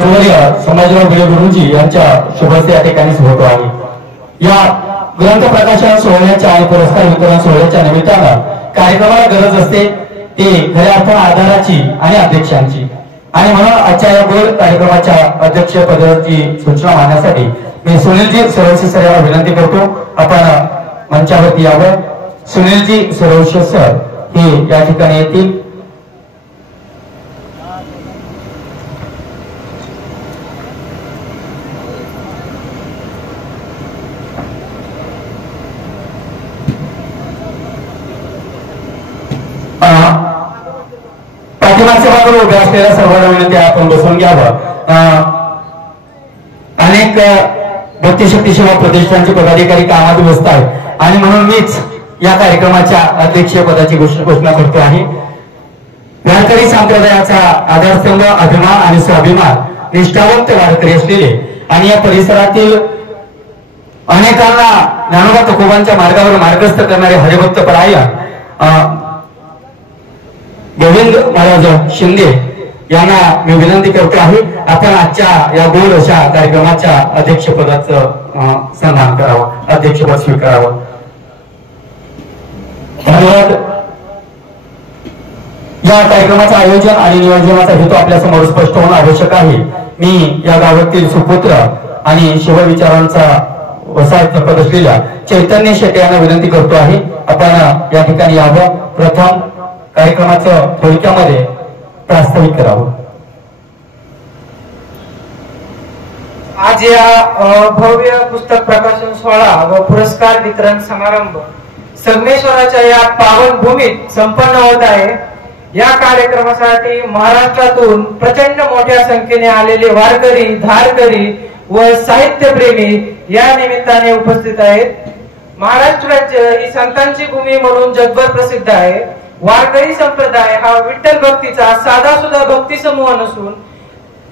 संभाजीराव भिडे गुरुजी यांच्या शुभस्ते या ठिकाणी होतो आहे। या ग्रंथ प्रकाशन सोहळ्याच्या आणि पुरस्कार वितरण सोहळ्याच्या निमित्तानं कार्यक्रमाला गरज असते ते खऱ्या अर्थानं आधाराची आणि अध्यक्षांची, आणि म्हणून आजच्या या गोल कार्यक्रमाच्या अध्यक्ष पदाची सूचना मांडण्यासाठी मी सुनीलजी सरवशे सर यांना विनंती करतो आपण मंचावरती यावं। सुनीलजी सरवशे सर हे या ठिकाणी येतील। पाठीमागच्या बाजूला उभ्या असलेल्या सर्वांना विनंती आपण बसून घ्यावं। अनेक भक्तिशक्ती सेवा प्रतिष्ठानचे पदाधिकारी कामात व्यस्त आहेत आणि म्हणून मीच या कार्यक्रमाच्या अध्यक्षीय पदाची घोषणा करतो आहे। वारकरी संप्रदायाचा आधारस्तंभ, अभिमान आणि स्वाभिमान, निष्ठावंत वारकरी असलेले आणि या परिसरातील अनेकांना ज्ञानोबा तुकोबांच्या मार्गावर मार्गस्थ करणारे हरिभक्त परायण गोविंद महाराज शिंदे यांना मी विनंती करतो आहे आपण आजच्या या गोल अशा कार्यक्रमाच्या अध्यक्षपदाचं सन्मान करावं, अध्यक्षपद स्वीकारावं। धन्यवाद। या कार्यक्रमाचं आयोजन आणि नियोजनाचा हेतू आपल्या समोर स्पष्ट होणं आवश्यक आहे। मी या गावातील सुपुत्र आणि शिवविचारांचा वसाहत जपत असलेल्या चैतन्य शेटे यांना विनंती करतो आहे आपण या ठिकाणी यावं। प्रथम कार्यक्रमाचं थोडक्यामध्ये प्रास्ताविक करावं। आज या भव्य पुस्तक प्रकाशन सोहळा व पुरस्कार वितरण समारंभ संगमेश्वराच्या या पावन भूमीत संपन्न होत आहे। या कार्यक्रमासाठी महाराष्ट्रातून प्रचंड मोठ्या संख्येने आलेले वारकरी, धारकरी व साहित्यप्रेमी या निमित्ताने उपस्थित आहेत। महाराष्ट्र राज्य ही संतांची भूमी म्हणून जगभर प्रसिद्ध आहे। वारकरी संप्रदाय हा विठ्ठल भक्तीचा साधा सुद्धा भक्ती समूह नसून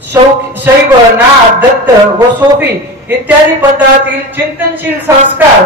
शैव, नाथ, दत्त व सोफी इत्यादी पंथातील चिंतनशील संस्कार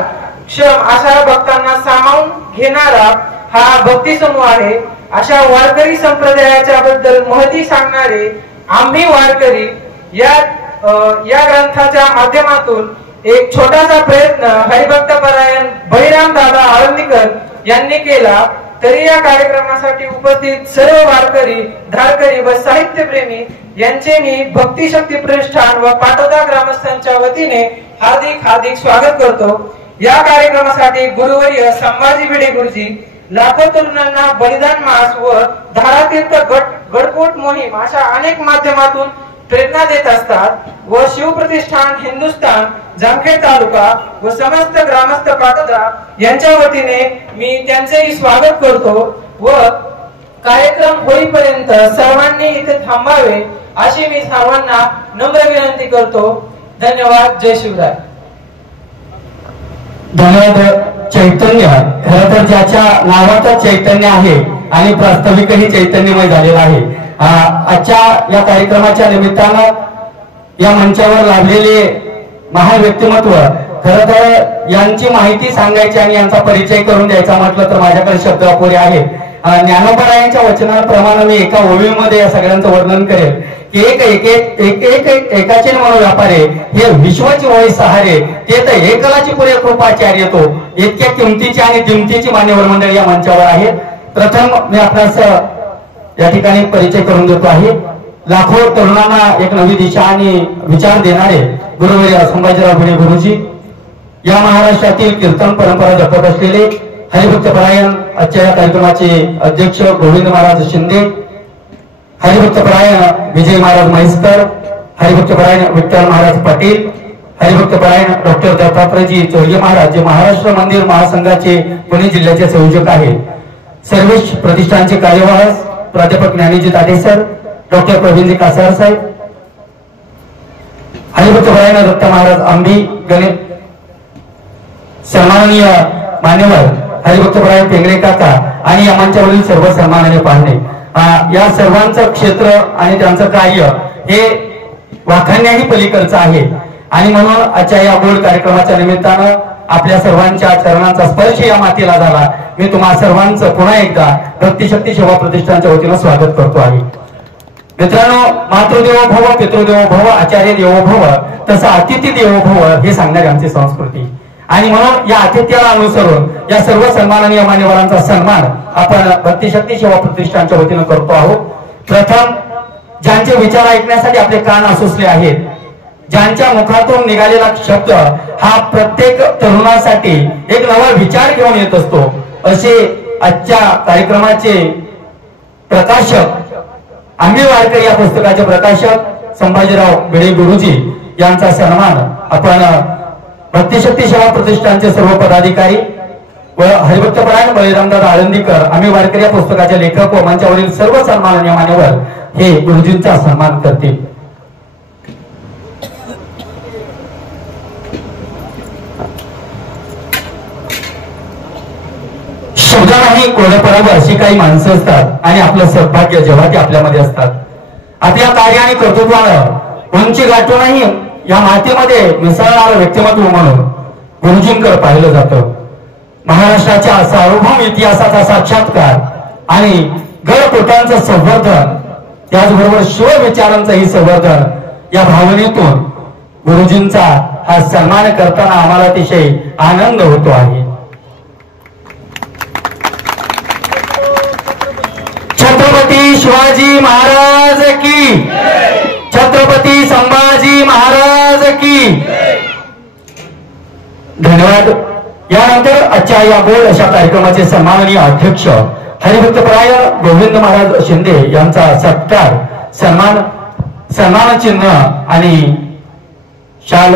क्षम अशा भक्तांना सामावून घेणारा हा भक्ती समूह आहे। अशा वारकरी संप्रदायाच्या बद्दल माहिती सांगणारे आम्ही वारकरी या ग्रंथाच्या माध्यमातून एक छोटासा प्रयत्न हरिभक्त परायण बळीराम दादा आळंदीकर यांनी केला। तरी या कार्यक्रमासाठी उपस्थित सर्व वारकरी, धारकरी व साहित्यप्रेमी यांचे मी भक्तिशक्ती प्रतिष्ठान व पाटोदा ग्रामस्थांच्या वतीने हार्दिक हार्दिक स्वागत करतो। या कार्यक्रमासाठी गुरुवर्य संभाजी भिडे गुरुजी लाखो तरुणांना बलिदान मास व धारातीर्थ गडकोट मोहीम अशा अनेक माध्यमातून प्रेरणा देत असतात व शिवप्रतिष्ठान हिंदुस्थान जामखेड तालुका व समस्त ग्रामस्थ पाटोदा यांच्या वतीने मी त्यांचेही स्वागत करतो व कार्यक्रम होईपर्यंत सर्वांनी इथे थांबावे अशी मी सर्वांना नम्र विनंती करतो। धन्यवाद। जय शिवराय। धन्यवाद। चैतन्य खरं तर ज्याच्या नावातच चैतन्य आहे आणि प्रास्ताविकही चैतन्यमय झालेला आहे। आजच्या या कार्यक्रमाच्या निमित्तानं या मंचावर लाभलेले महान व्यक्तिमत्व खरं तर यांची माहिती सांगायची आणि यांचा परिचय करून द्यायचा म्हटलं तर माझ्याकडे शब्द अपुरे आहेत। ज्ञानोबरायांच्या वचनाप्रमाणे मी एका ओळीमध्ये या सगळ्यांचं वर्णन करेल की एकाचे मनोव्यापारे हे विश्वाची ओळी सहारे ते तर एकलाची पुरे कृपाचार्य तो इतक्या किमतीची आणि किमतीची मान्यवर मंडळी या मंचावर आहेत। प्रथम मी आपणास या ठिकाणी परिचय करून देतो आहे। लाखो तरुणांना एक नवी दिशा आणि विचार देणारे गुरुवर्य संभाजीराव भिडे गुरुजी या महाराष्ट्रातील कीर्तन परंपरा जपत असलेले हरिभक्त परायण आजच्या या कार्यक्रमाचे अध्यक्ष गोविंद महाराज शिंदे, हरिभक्त परायण विजय महाराज म्हैसकर, हरिभक्त परायण विठ्ठल महाराज पाटील, हरिभक्त परायण डॉक्टर दत्तात्रयजी चोरगे महाराज जे महाराष्ट्र मंदिर महासंघाचे पुणे जिल्ह्याचे संयोजक आहेत, सर्वेश प्रतिष्ठानचे कार्यवाह प्राध्यापक ज्ञानीजी ताटे सर, डॉक्टर प्रवीणजी कासार साहेब, हरिभक्त परायण दत्त महाराज आंबी गणेश, सन्माननीय मान्यवर हरिभक्त परायण पेंगडे काका आणि या मंचावरील सर्व सन्माननीय पाहुणे, या सर्वांचं क्षेत्र आणि त्यांचं कार्य हे वाखाणण्याही पलीकडचं आहे आणि म्हणून आजच्या या गोड कार्यक्रमाच्या निमित्तानं आपल्या सर्वांच्या चरणांचा स्पर्श या मातीला झाला। मी तुम्हा सर्वांचं पुन्हा एकदा भक्तिशक्ती सेवा प्रतिष्ठानच्या वतीनं स्वागत करतो आहे। मित्रांनो, मातृदेवो भव, पितृदेवो भव, आचार्य देवो भव, तसं अतिथी देवो भव हे सांगणारी आमची संस्कृती. आणि म्हणून या आतिथ्याला अनुसरून या सर्व सन्माननीय मान्यवरांचा सन्मान आपण भक्तिशक्ती सेवा प्रतिष्ठानच्या वतीनं करतो आहोत. प्रथम ज्यांचे विचार ऐकण्यासाठी आपले कान आसुसले आहेत, ज्यांच्या मुखातून निघालेला शब्द हा प्रत्येक तरुणासाठी एक नवा विचार घेऊन येत असतो, असे आजच्या कार्यक्रमाचे प्रकाशक, आम्ही वारकरी या पुस्तकाचे प्रकाशक संभाजीराव भिडे गुरुजी यांचा सन्मान आपण भक्तिशक्ती सेवा प्रतिष्ठानचे सर्व पदाधिकारी व हरिभक्तपरायण बळीरामदादा आळंदीकर, आम्ही वारकरी या पुस्तकाचे लेखक व मंचावरील सर्व सन्माननीय मान्यवर हे गुरुजींचा सन्मान करतील. शब्द नाही कोरडपणावर अशी काही माणसं असतात आणि आपलं सौभाग्य जेव्हा ते आपल्यामध्ये असतात. आपल्या कार्य आणि कर्तृत्वानं उंची गाठूनही या मातीमध्ये मिसळणारं व्यक्तिमत्व म्हणून गुरुजींकडे पाहिलं जातं. महाराष्ट्राच्या सार्वभौम इतिहासाचा साक्षात्कार आणि गडकोटांचं संवर्धन, त्याचबरोबर शिवविचारांचंही संवर्धन या भावनेतून गुरुजींचा हा सन्मान करताना आम्हाला अतिशय आनंद होतो आहे. छत्रपती शिवाजी महाराज की, छत्रपती संभाजी महाराज की. धन्यवाद. यानंतर आजच्या या गोड अशा कार्यक्रमाचे सन्माननीय अध्यक्ष हरिभक्तपरायण गोविंद महाराज शिंदे यांचा सत्कार, सन्मान चिन्ह आणि शाल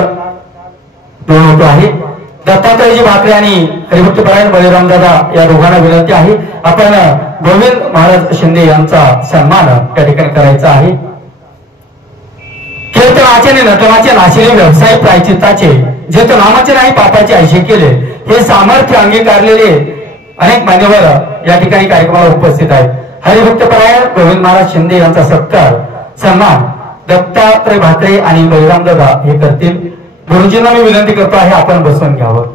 होतो आहे. दत्तात्रयजी भाकरे आणि हरिभक्तपरायण बळीरामदादा या दोघांना विनंती आहे, आपण गोविंद महाराज शिंदे यांचा सन्मान त्या ठिकाणी करायचा आहे. कीर्तनाचे आणि नटनाचे नाशिले व्यवसाय प्रायचित्ताचे, जे तो नामाचे नाही पापाचे आशे केले, हे सामर्थ्य अंगीकारलेले अनेक मान्यवर या ठिकाणी कार्यक्रमाला उपस्थित आहेत. हरिभक्तपरायण गोविंद महाराज शिंदे यांचा सत्कार, सन्मान दत्तात्रय भाकरे आणि बळीरामदादा हे करतील. गुरुजींना मी विनंती करतो आहे, आपण बसवून घ्यावं.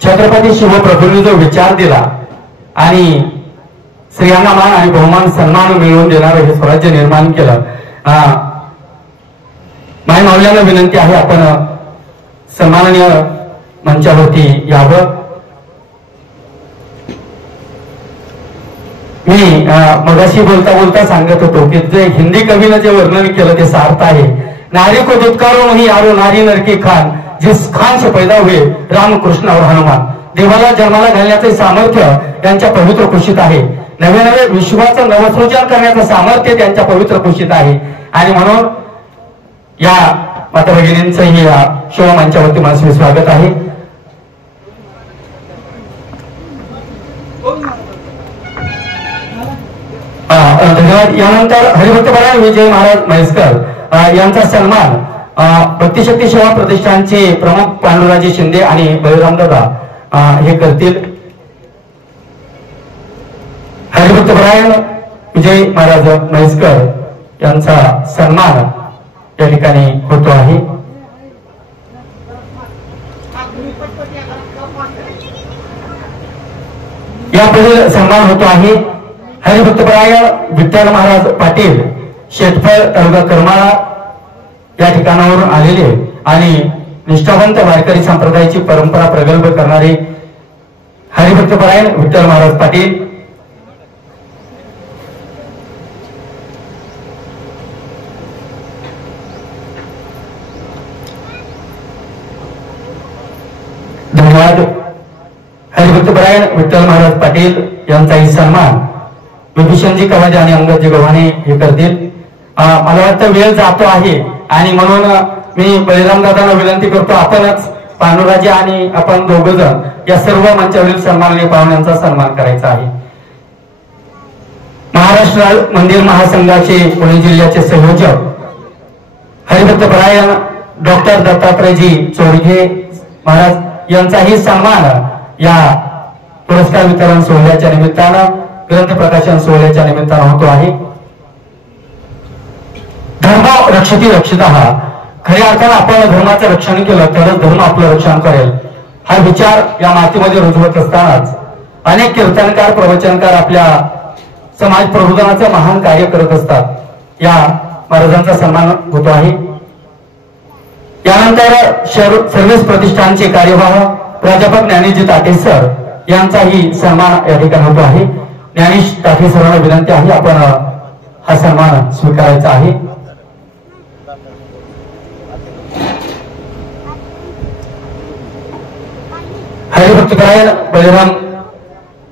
छत्रपती शिवप्रभूंनी जो विचार दिला आणि स्त्रियांना मान आणि बहुमान सन्मान मिळवून देणारं हे स्वराज्य निर्माण केलं. माय मावल्यांना विनंती आहे, आपण सन्माननीय मंचावरती यावं. मी मगाशी बोलता बोलता सांगत होतो की जे हिंदी कवीनं जे वर्णन केलं ते सार्थ आहे. नारी को दुत्कारो नहीं आरो नारी नरकी खान, जिस खान से पैदा हुए रामकृष्ण और हनुमान. देवाला जन्माला घालण्याचे सामर्थ्य त्यांच्या पवित्र कुशीत आहे. नवे नवे विश्वाचं नवसृजन करण्याचं सामर्थ्य त्यांच्या पवित्र कुशीत आहे. आणि म्हणून या माता भगिनींचंही या शिव मंचावरती मनस्वी स्वागत आहे. धन्यवाद. यानंतर हरिभक्तपरायण विजय महाराज म्हैसकर यांचा सन्मान भक्तिशक्ती सेवा प्रतिष्ठानचे प्रमुख पांडुराजे शिंदे आणि बळीरामदादा हे करतील. हरिभक्तपरायण विजय महाराज म्हैसकर यांचा सन्मान या ठिकाणी होतो आहे. यापुढील सन्मान होतो आहे हरिभक्तपरायण विठ्ठल महाराज पाटील शेटफळ तालुका करमाळा या ठिकाणावरून आलेले आणि निष्ठावंत वारकरी संप्रदायाची परंपरा प्रगल्भ करणारे हरिभक्तपरायण विठ्ठल महाराज पाटील. धन्यवाद. हरिभक्तपरायण विठ्ठल महाराज पाटील यांचाही सन्मान विभूषणजी कवाजे आणि अंगदजी गव्हाणे हे करतील. मला वाटतं वेळ जातो आहे आणि म्हणून मी बळीराम दादांना विनंती करतो, आपणच पांडुराजे आणि आपण दोघ जण या सर्व मंचावरील सन्माननीय पाहुण्यांचा सन्मान करायचा आहे. महाराष्ट्र मंदिर महासंघाचे पुणे जिल्ह्याचे संयोजक हरिभक्तपरायण डॉक्टर दत्तात्रयजी चोरघे महाराज यांचाही सन्मान या पुरस्कार वितरण सोहळ्याच्या निमित्तानं, ग्रंथ प्रकाशन सोहळ्याच्या निमित्तानं होतो आहे. धर्म रक्षती रक्षितः, खऱ्या अर्थानं आपण धर्माचं रक्षण केलं तरच धर्म आपलं रक्षण करेल, हा विचार या मातीमध्ये रुजवत असतानाच अनेक कीर्तनकार प्रवचनकार आपल्या समाज प्रबोधनाचं महान कार्य करत असतात. या महाराजांचा सन्मान होतो आहे. यानंतर सर्व्हिस प्रतिष्ठानचे कार्यवाह प्राध्यापक ज्ञानेशजी ताटे सर यांचाही सन्मान या ठिकाणी होतो आहे. ज्ञानेश ताटे सरांना विनंती आहे, आपण हा सन्मान स्वीकारायचा आहे. हरिभक्तपरायण बळीराम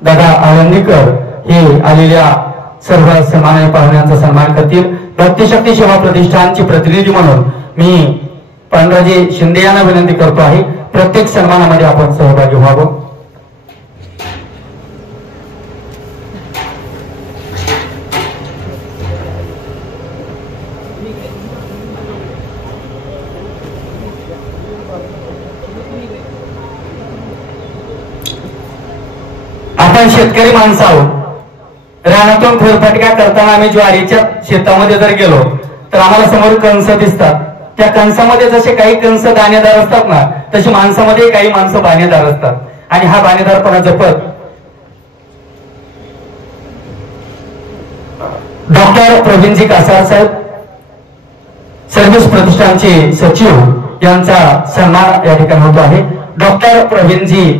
दादा आळंदीकर हे आलेल्या सर्व सन्माननीय पाहुण्यांचा सन्मान करतील. भक्तिशक्ती सेवा प्रतिष्ठानचे प्रतिनिधी म्हणून मी पांडुराजे शिंदे यांना विनंती करतो आहे, प्रत्येक सन्मानामध्ये आपण सहभागी व्हावं. आपण शेतकरी माणसं आहोत. रानातून फेरफटका करताना आम्ही ज्वारीच्या शेतामध्ये जर गेलो तर आम्हाला समोर कंस दिसतात. त्या कंसामध्ये जसे काही कंस दाणेदार असतात ना, तशी माणसामध्ये काही माणसं बाणेदार असतात आणि हा बाणेदारपणा जपत डॉक्टर प्रवीणजी कासार साहेब सर्व्हिस प्रतिष्ठानचे सचिव यांचा सन्मान या ठिकाणी होतो आहे. डॉक्टर प्रवीणजी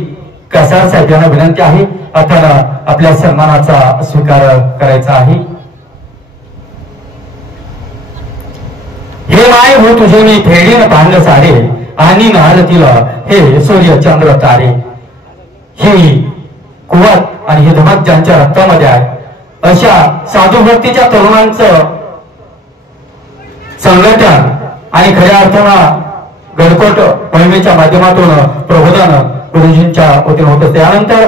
कासार साहेब यांना विनंती आहे, आपण आपल्या सन्मानाचा स्वीकार करायचा आहे. हे माय हो तुझे मी फेडीन पांड सारे आणि नारतीला हे सूर्य चंद्र तारे. ही कुवत आणि ही धमक ज्यांच्या रक्तामध्ये आहे, अशा साधू भक्तीच्या तरुणांचं संघटन आणि खऱ्या अर्थानं गडकोट मोहिमेच्या माध्यमातून प्रबोधन गुरुजींच्या वतीने होत असते. यानंतर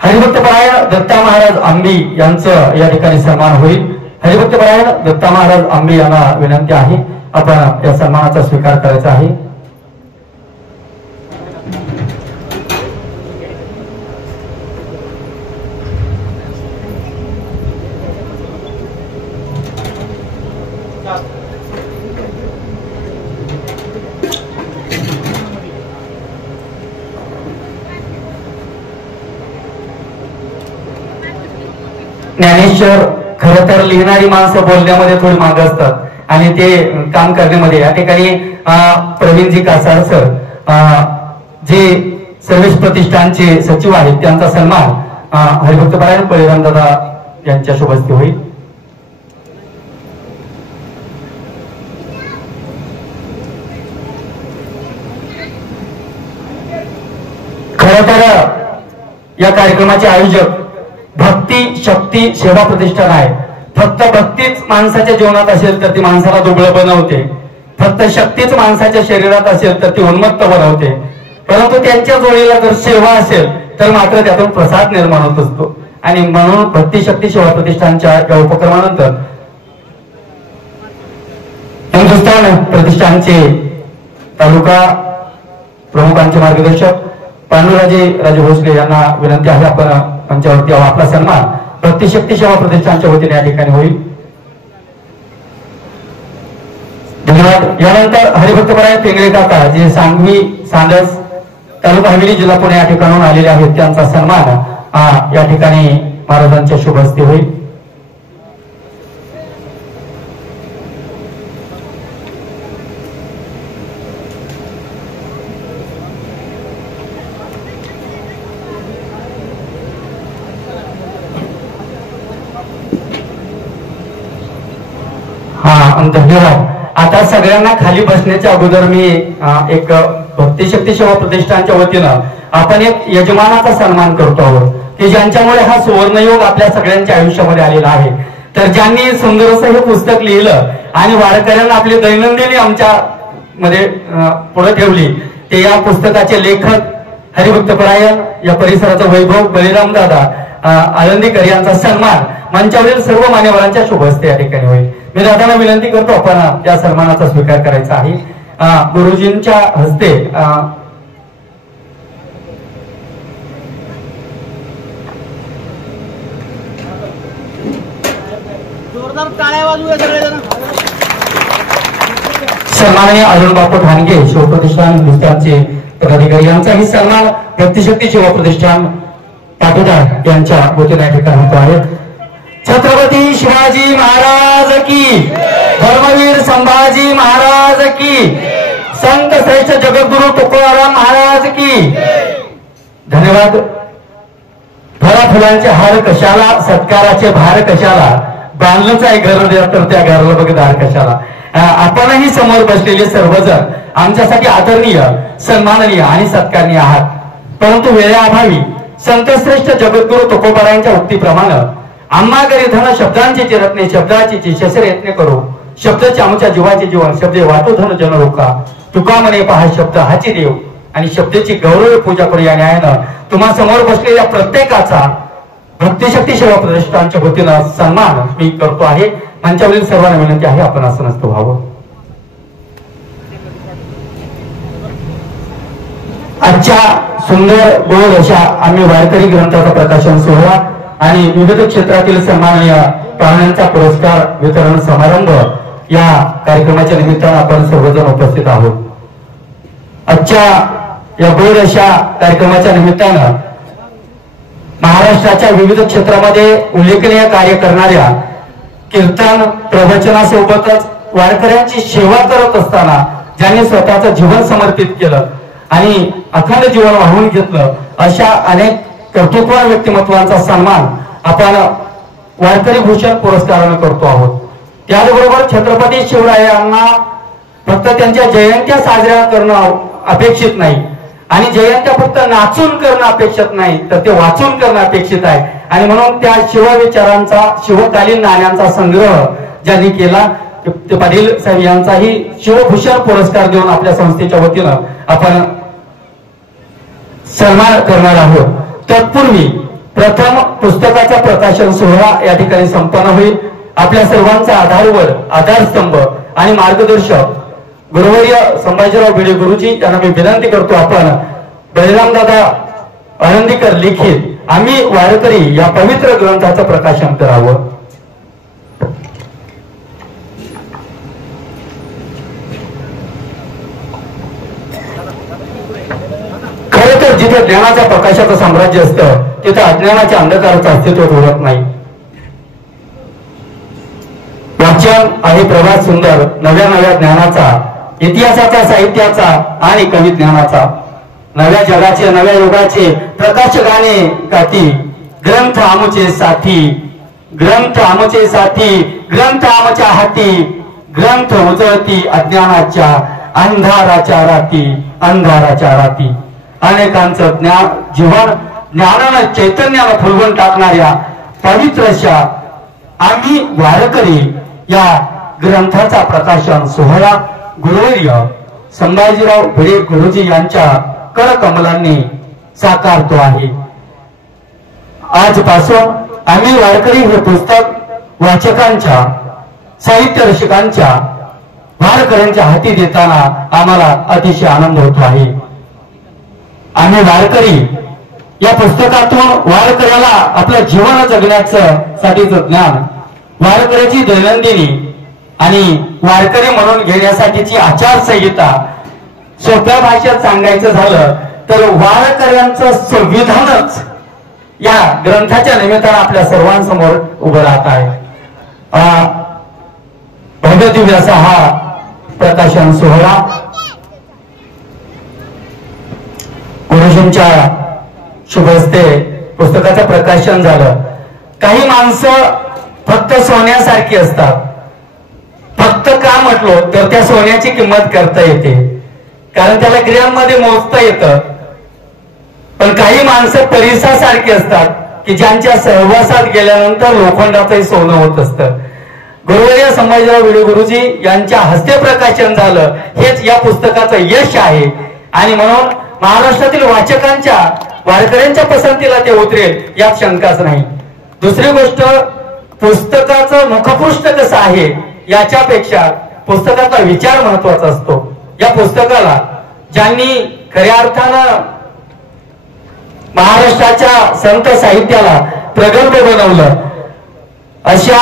हरिभक्तपरायण दत्ता महाराज आंबी यांचं या ठिकाणी सन्मान होईल. हरिभक्तपरायण दत्ता महाराज आंबी यांना विनंती आहे, आपण या सन्मानाचा स्वीकार करायचा आहे. ज्ञानेश्वर खरं तर लिहिणारी माणसं बोलण्यामध्ये थोडी मागे असतात आणि ते काम करण्यामध्ये. या ठिकाणी प्रवीणजी कासार सर जे सर्व्हिस प्रतिष्ठानचे सचिव आहेत त्यांचा सन्मान हरिभक्तपरायण बळीराम दादा यांच्या शुभ हस्ते होईल. खरं तर या कार्यक्रमाचे आयोजक भक्ती शक्ती सेवा प्रतिष्ठान आहे. फक्त भक्तीच माणसाच्या जीवनात असेल तर ती माणसाला दुबळं बनवते, फक्त शक्तीच माणसाच्या शरीरात असेल तर ती उन्मत्त बनवते. परंतु त्यांच्या जोडीला जर सेवा असेल तर मात्र त्यातून प्रसाद निर्माण होत असतो. आणि म्हणून भक्ती शक्ती सेवा प्रतिष्ठानच्या या उपक्रमानंतर हिंदुस्थान प्रतिष्ठानचे तालुका प्रमुखांचे मार्गदर्शक पांडुराजे राजे भोसले यांना विनंती आहे, आपण मंचावरती आपला सन्मान भक्ती शक्ती सेवा प्रतिष्ठानच्या वतीने या ठिकाणी होईल. धन्यवाद. यानंतर हरिभक्तपरायण पिंगळे काका जे सांगवी सांडस तालुका हवेली जिल्हा पुणे या ठिकाणून आलेले आहेत, त्यांचा सन्मान या ठिकाणी महाराजांच्या शुभ हस्ते होईल. धन्यवाद. आता सगळ्यांना खाली बसण्याच्या अगोदर मी एक भक्ती शक्ती सेवा प्रतिष्ठानच्या वतीनं आपण एक यजमानाचा सन्मान करतो आहोत की ज्यांच्यामुळे हा सुवर्णयोग आपल्या सगळ्यांच्या आयुष्यामध्ये आलेला आहे. तर ज्यांनी सुंदरसं हे पुस्तक लिहिलं आणि वारकऱ्यांना आपली दैनंदिनी आमच्या मध्ये पुढे ठेवली, ते या पुस्तकाचे लेखक हरिभक्तपरायण, या परिसराचा वैभव बलिराम दादा आळंदीकर यांचा सन्मान मंचावरील सर्व मान्यवरांच्या शुभ हस्ते या ठिकाणी होईल. मी दादांना विनंती करतो आपण या सन्मानाचा स्वीकार करायचा आहे. गुरुजींच्या हस्ते जोरदार टाळ्या वाजवूया सगळेजण. सन्माननीय अरुण बापू ठाणगे शिवप्रतिष्ठान हिंदुस्थानचे पदाधिकारी यांचाही सन्मान व्यक्तिशक्ती शिवप्रतिष्ठान पाटोदा यांच्या वतीने या ठिकाणी होतो आहे. छत्रपती शिवाजी महाराज की, धर्मवीर संभाजी महाराज की, संत श्रेष्ठ जगद्गुरु तुकाराम महाराज की. धन्यवाद. फळा फुलांचे हार कशाला, सत्काराचे भार कशाला, बांधलंच आहे घर तर त्या घराला बघ दार कशाला. आपणही समोर बसलेले सर्वजण आमच्यासाठी आदरणीय, सन्माननीय आणि सत्कारणीय आहात. परंतु वेळेअभावी संतश्रेष्ठ जगद्गुरु तुकोबारायांच्या उक्तीप्रमाणे आम्हा गरी धन शब्दांची चिरत्ने, शब्दाची शस्त्र यत्न करू, शब्दाचे आमच्या जीवाचे जीवन, शब्दे वाटू धन जन रोका, तुका म्हणे पहा शब्द हाची देव, आणि शब्दाची गौरव पूजा करू. या न्यायानं तुम्हा समोर बसलेल्या प्रत्येकाचा भक्तिशक्ती सेवा प्रतिष्ठानच्या वतीनं सन्मान मी करतो आहे. मंचावरील सर्वांना विनंती आहे आपण असं नसतं व्हावं. आजच्या सुंदर गोड अशा आम्ही वारकरी ग्रंथाचा प्रकाशन सोहळा आणि विविध क्षेत्रातील सन्माननीय पाहुण्यांचा पुरस्कार वितरण समारंभ या कार्यक्रमाच्या निमित्तानं आपण सर्वजण उपस्थित आहोत. आजच्या या गोड अशा कार्यक्रमाच्या निमित्तानं महाराष्ट्राच्या विविध क्षेत्रामध्ये उल्लेखनीय कार्य करणाऱ्या कीर्तन प्रवचनासोबतच वारकऱ्यांची सेवा करत असताना ज्यांनी स्वतःचं जीवन समर्पित केलं आणि अखंड जीवन वाहून घेतलं, अशा अनेक कर्तृत्ववान व्यक्तिमत्वांचा सन्मान आपण वारकरी भूषण पुरस्काराने करतो आहोत. त्याचबरोबर छत्रपती शिवरायांना फक्त त्यांच्या जयंत्या साजऱ्या करणं अपेक्षित नाही आणि जयंत्या फक्त नाचून करणं अपेक्षित नाही, तर ते वाचून करणं अपेक्षित आहे. आणि म्हणून त्या शिवविचारांचा, शिवकालीन नाण्यांचा संग्रह ज्यांनी केला ते पाटील साहेब यांचाही शिवभूषण पुरस्कार देऊन आपल्या संस्थेच्या वतीनं आपण सन्मान करणार आहोत. तत्पूर्वी प्रथम पुस्तकाचा प्रकाशन सोहळा या ठिकाणी संपन्न होईल. आपल्या सर्वांचा आधारवर आधारस्तंभ आणि मार्गदर्शक गुरुवर्य संभाजीराव भिडे गुरुजी यांना मी विनंती करतो आपण बलिराम दादा आळंदीकर लिखित आम्ही वारकरी या पवित्र ग्रंथाचं प्रकाशन करावं. खरं तर जिथे ज्ञानाच्या प्रकाशाचं साम्राज्य असतं तिथे अज्ञानाच्या अंधकाराचं अस्तित्व उरत नाही. वाचन आहे प्रवास सुंदर नव्या नव्या ज्ञानाचा, इतिहासाचा, साहित्याचा आणि कवी ज्ञानाचा. नव्या जगाचे, नव्या युगाचे प्रकाश गाणे गाती, ग्रंथ आमचे साथी, ग्रंथ आमचे साथी, ग्रंथ आमच्या हाती, ग्रंथ उजळती अज्ञानाच्या अंधाराच्या राती, अंधाराच्या राती. अनेकांचं जीवन ज्ञानानं चैतन्यानं फुलवून टाकणाऱ्या पवित्रशा आम्ही वारकरी या ग्रंथाचा प्रकाशन सोहळा गुरुवर्य संभाजीराव भिडे गुरुजी यांच्या करकमलांनी साकारतो आहे. आजपासून आम्ही वारकरी हे पुस्तक वाचकांच्या, साहित्य रसिकांच्या, वारकऱ्यांच्या हाती देताना आम्हाला अतिशय आनंद होतो आहे. आम्ही वारकरी या पुस्तकातून वारकऱ्याला आपलं जीवन जगण्याचं साठीचं ज्ञान, वारकऱ्याची दैनंदिनी आणि वारकरी म्हणून घेण्यासाठीची आचारसंहिता, सोप्या भाषेत सांगायचं झालं तर वारकऱ्यांचं संविधानच या ग्रंथाच्या निमित्तानं आपल्या सर्वांसमोर उभं राहत आहे. भव्य दिव्य असा हा प्रकाशन सोहळा गुरुजींच्या शुभ हस्ते पुस्तकाचं प्रकाशन झालं. काही माणसं फक्त सोन्यासारखी असतात. फक्त का म्हटलो तर त्या सोन्याची किंमत करता येते, कारण त्याला ग्रॅममध्ये मोजता येतं. पण काही माणसं परिसासारखी असतात की ज्यांच्या सहवासात गेल्यानंतर लोखंडाचंही सोनं होत असतं. गुरुवर्य संभाजीराव भिडे गुरुजी यांच्या हस्ते प्रकाशन झालं, हेच या पुस्तकाचं यश आहे. आणि म्हणून महाराष्ट्रातील वाचकांच्या वारकऱ्यांच्या पसंतीला ते उतरेल यात शंकाच नाही. दुसरी गोष्ट, पुस्तकाचं मुखपृष्ठ कसं आहे याच्यापेक्षा पुस्तकाचा विचार महत्वाचा असतो. या पुस्तकाला ज्यांनी खऱ्या अर्थानं महाराष्ट्राच्या संत साहित्याला प्रगल्भ बनवलं अशा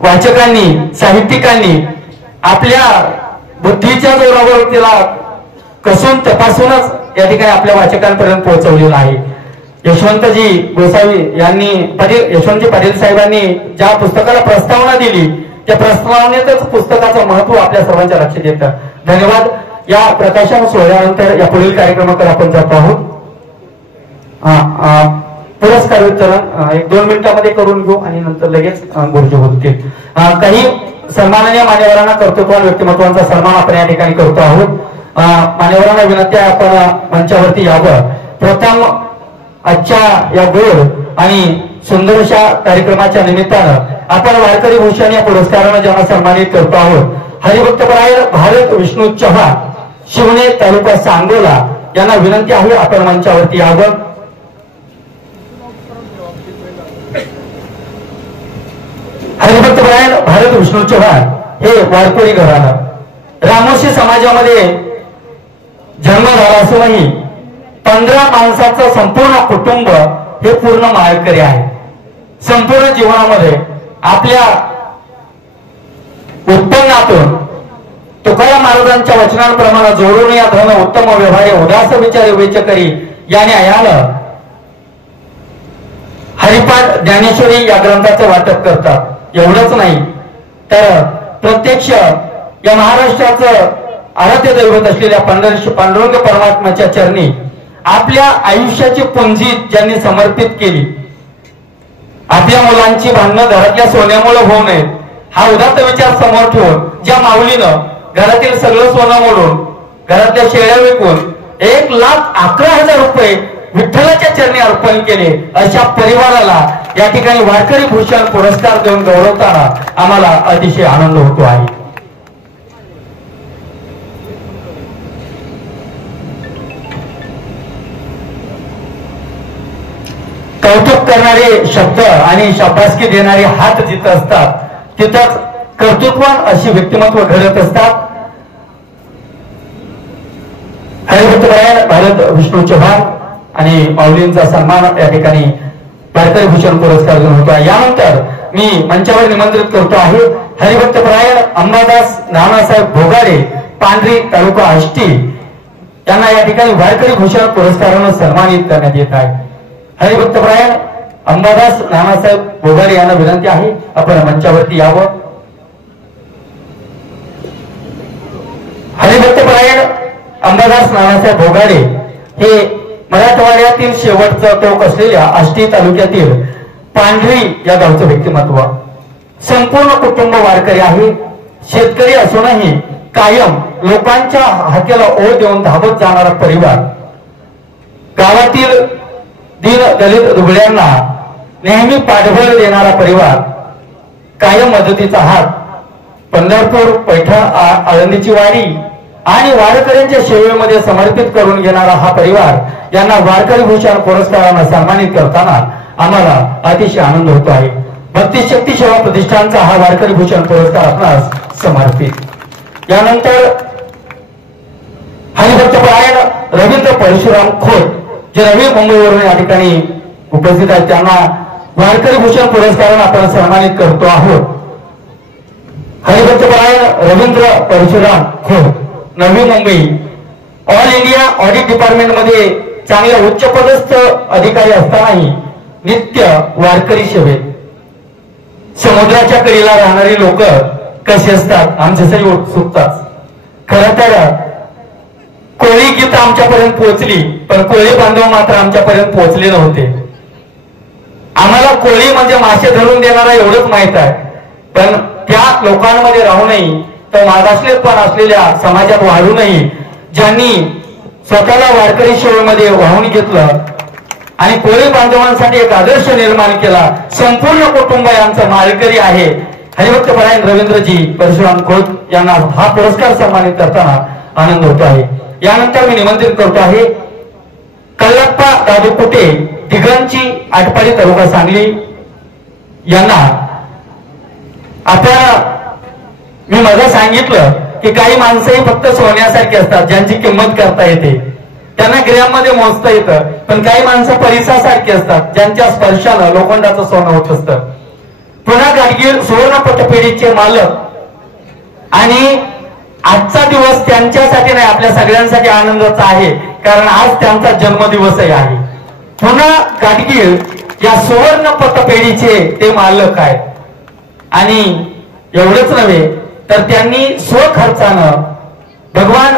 वाचकांनी, साहित्यिकांनी आपल्या बुद्धीच्या जोरावर तिला कसून तपासूनच या ठिकाणी आपल्या वाचकांपर्यंत पोहोचवलेलं आहे. यशवंतजी गोसावी यांनी यशवंतजी पाटील साहेबांनी ज्या पुस्तकाला प्रस्तावना दिली त्या प्रस्तावनेतच पुस्तकाचं महत्व आपल्या सर्वांच्या लक्षात येतं. धन्यवाद. या प्रकाशन सोहळ्यानंतर या पुढील कार्यक्रमाकडे आपण जात आहोत. पुरस्कार वितरण 1-2 मिनिटांमध्ये करून घेऊ आणि नंतर लगेच गुरुजी बोलतील. काही सन्माननीय मान्यवरांना, कर्तृत्वान व्यक्तिमत्वांचा सन्मान आपण या ठिकाणी करतो आहोत. मान्यवरांना विनंती आहे आपण मंचावरती यावं. प्रथम आजच्या या गोड आणि सुंदरशा कार्यक्रमाच्या निमित्तानं आपण वारकरी भूषण या पुरस्कारानं ज्यांना सन्मानित करतो आहोत, हरिभक्तपरायण भारत विष्णू चव्हाण, शिवणे, तालुका सांगोला यांना विनंती आहे आपण मंचावरती यावं. हरिभक्तपरायण भारत विष्णू चव्हाण हे वारकरी घराणं, रामोशी समाजामध्ये जन्म झाला असूनही 15 माणसाचं संपूर्ण कुटुंब हे पूर्ण माळकरी आहे. संपूर्ण जीवनामध्ये आपल्या उत्पन्नातून तुकाराम महाराजांच्या वचनांप्रमाणे जोडून या धन उत्तम व्यवहारे उदास विचारे वेचकरी या न्यायानं हरिपाठ ज्ञानेश्वरी या ग्रंथाचं वाटप करतात. एवढंच नाही तर प्रत्यक्ष या महाराष्ट्राचं आराध्य दैवत असलेल्या पांडुरंग परमात्म्याच्या चरणी आपल्या आयुष्याची पुंजी ज्यांनी समर्पित केली, आपल्या मुलांची भांडणं घरातल्या सोन्यामुळे होऊ नये हा उदात्त विचार समोर ठेवून ज्या माऊलीनं घरातील सगळं सोनं मोडून घरातल्या शेळ्या विकून 1,11,000 रुपये विठ्ठलाच्या चरणी अर्पण केले, अशा परिवाराला या ठिकाणी वारकरी भूषण पुरस्कार देऊन गौरवताना आम्हाला अतिशय आनंद होतो आहे. कौतुक करणारे शब्द आणि शाबासकी देणारे हात जिथं असतात तिथंच कर्तृत्वान अशी व्यक्तिमत्व घडत असतात. हरिभक्तपरायण भारत विष्णू चव्हाण आणि माऊलींचा सन्मान या ठिकाणी वारकरी भूषण पुरस्कार देऊन होता. यानंतर मी मंचावर निमंत्रित करतो आहे हरिभक्तपरायण अंबादास नानासाहेब भोगाडे, पांढरी, तालुका आष्टी यांना या ठिकाणी वारकरी भूषण पुरस्कारानं सन्मानित करण्यात येत आहे. हरिभक्तपरायण अंबादास नानासाहेब भोगाडे यांना विनंती आहे आपण मंचावरती यावं. हरिभक्तपरायण अंबादास नानासाहेब भोगाडे हे मराठवाड्यातील शेवटचं टोक असलेल्या आष्टी तालुक्यातील पांढरी या गावचं व्यक्तिमत्व. संपूर्ण कुटुंब वारकरी आहे. शेतकरी असूनही कायम लोकांच्या हाकेला ओढ देऊन धावत जाणारा परिवार, गावातील दीन दलित दुबळ्यांना नेहमी पाठबळ देणारा परिवार, कायम मदतीचा हात, पंढरपूर, पैठण, आळंदीची वारी आणि वारकऱ्यांच्या सेवेमध्ये समर्पित करून घेणारा हा परिवार यांना वारकरी भूषण पुरस्कारानं सन्मानित करताना आम्हाला अतिशय आनंद होतो आहे. भक्ती शक्ती सेवा प्रतिष्ठानचा हा वारकरी भूषण पुरस्कार आपणास समर्पित. यानंतर हरिभक्तपरायण रवींद्र परशुराम खोत जे नवी मुंबईवरून या ठिकाणी उपस्थित आहेत त्यांना वारकरी भूषण पुरस्कारानं आपण सन्मानित करतो आहोत. हरिभक्तपरायण Ravindra Parshuram Khot, Navi Mumbai, all India audit department मध्ये चांगल्या उच्च पदस्थ अधिकारी असतानाही नित्य वारकरी सेवेत. समुद्राच्या कडेला राहणारी लोक कसे असतात आमच्यासाठी उत्सुकताच. खरं तर कोळी गीत आमच्यापर्यंत पोहोचली पण कोळी बांधव मात्र आमच्यापर्यंत पोहोचले नव्हते. आम्हाला कोळी म्हणजे मासे धरून देणारा एवढंच माहित आहे, पण त्या लोकांमध्ये राहूनही तर मागासलेपण असलेल्या समाजात वाढूनही ज्यांनी स्वतःला वारकरी सेवेमध्ये वाहून घेतलं आणि कोळी बांधवांसाठी एक आदर्श निर्माण केला. संपूर्ण कुटुंब यांचा माळकरी आहे. हरिभक्त परायण रवींद्रजी परशुराम खोत यांना हा पुरस्कार सन्मानित करताना आनंद होतो आहे. यानंतर मी निमंत्रित करतो आहे कल्लप्पा दादू कुटे दिगंची आटपाडी तालुका सांगली यांना. आता मी मग सांगितलं की काही माणसंही फक्त सोन्यासारखी असतात ज्यांची किंमत करता येते, त्यांना ग्रॅममध्ये मोजता येतं. पण काही माणसं परिसासारखी असतात ज्यांच्या स्पर्शानं लोखंडाचं सोनं होत असतं. पुन्हा गाडगीळ सुवर्ण पटपेढीचे मालक आणि आजचा दिवस त्यांच्यासाठी नाही आपल्या सगळ्यांसाठी आनंदाचा आहे, कारण आज त्यांचा जन्मदिवसही आहे. पुन्हा गाडगीळ या सुवर्ण पतपेढीचे ते मालक आहेत. आणि एवढंच नव्हे तर त्यांनी स्वखर्चानं भगवान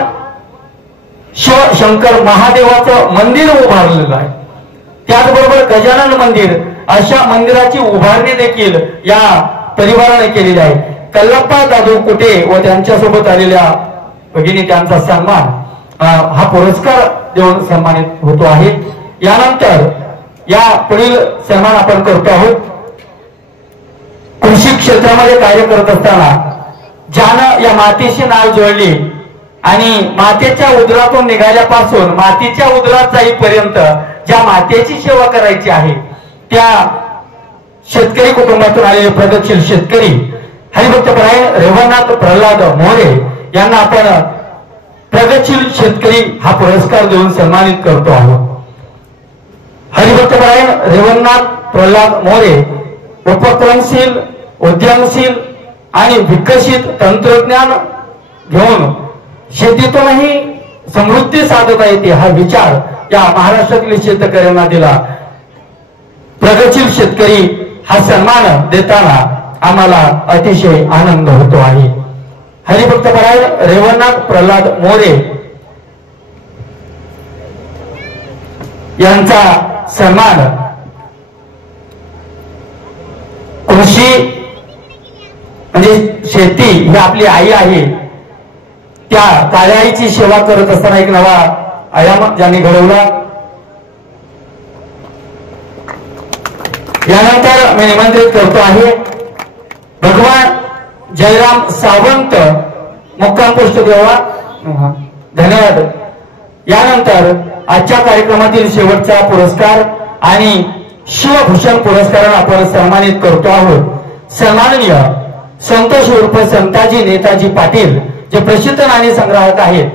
शिव शंकर महादेवाचं मंदिर उभारलेलं आहे. त्याचबरोबर गजानन मंदिर अशा मंदिराची उभारणी देखील या परिवाराने केलेली आहे. कल्लप्पा दादू कुटे व त्यांच्यासोबत आलेल्या भगिनी त्यांचा सन्मान हा पुरस्कार देऊन सन्मानित होतो आहे. यानंतर या पुढील सन्मान आपण करतो आहोत. कृषी क्षेत्रामध्ये कार्य करत असताना ज्यानं या मातीशी नाळ जोडली आणि मातेच्या उदरातून निघाल्यापासून मातीच्या उदरात जाईपर्यंत ज्या मातेची सेवा करायची आहे त्या शेतकरी कुटुंबातून आलेले प्रगतशील शेतकरी हरिभक्त परायण रेवणनाथ प्रल्हाद मोरे यांना आपण प्रगतशील शेतकरी हा पुरस्कार देऊन सन्मानित करतो आहोत. हरिभक्त परायण रेवणनाथ प्रल्हाद मोरे उपक्रमशील, उद्यमशील आणि विकसित तंत्रज्ञान घेऊन शेतीतूनही समृद्धी साधता येते हा विचार या महाराष्ट्रातील शेतकऱ्यांना दिला. प्रगतशील शेतकरी हा सन्मान देताना आम्हाला अतिशय आनंद होतो आहे. हरिभक्त परायण रेवणनाथ प्रल्हाद मोरे यांचा सन्मान कृषी म्हणजे शेती ही आपली आई आहे, त्या काळ्या आईची सेवा करत असताना एक नवा आयाम ज्यांनी घडवला. यानंतर मी निमंत्रित करतो आहे भगवान जयराम सावंत मुक्काम पोस्ट देवा. धन्यवाद. यानंतर आजच्या कार्यक्रमातील शेवटचा पुरस्कार आणि शिवभूषण पुरस्काराने आपण सन्मानित करतो आहोत. सन्माननीय संतोष उर्फ संताजी नेताजी पाटील जे प्रसिद्ध नाणी संग्राहक आहेत.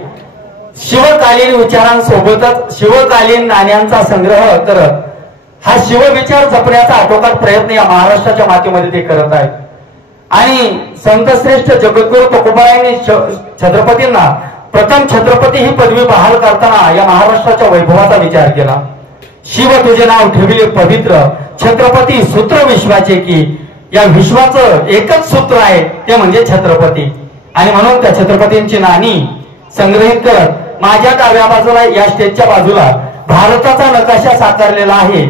शिवकालीन विचारांसोबतच शिवकालीन नाण्यांचा संग्रह करत हा शिवविचार जपण्याचा आटोकाट प्रयत्न या महाराष्ट्राच्या मातीमध्ये ते करत आहेत. आणि संतश्रेष्ठ जगद्गुरु तुकोबारायांनी छत्रपतींना प्रथम छत्रपती ही पदवी बहाल करताना या महाराष्ट्राच्या वैभवाचा विचार केला. शिव तुझे नाव ठेविले पवित्र छत्रपती सूत्र विश्वाचे की या विश्वाचं एकच सूत्र आहे ते म्हणजे छत्रपती. आणि म्हणून त्या छत्रपतींची नाणी संग्रहित करत माझ्या डाव्या बाजूला या स्टेजच्या बाजूला भारताचा नकाशा साकारलेला आहे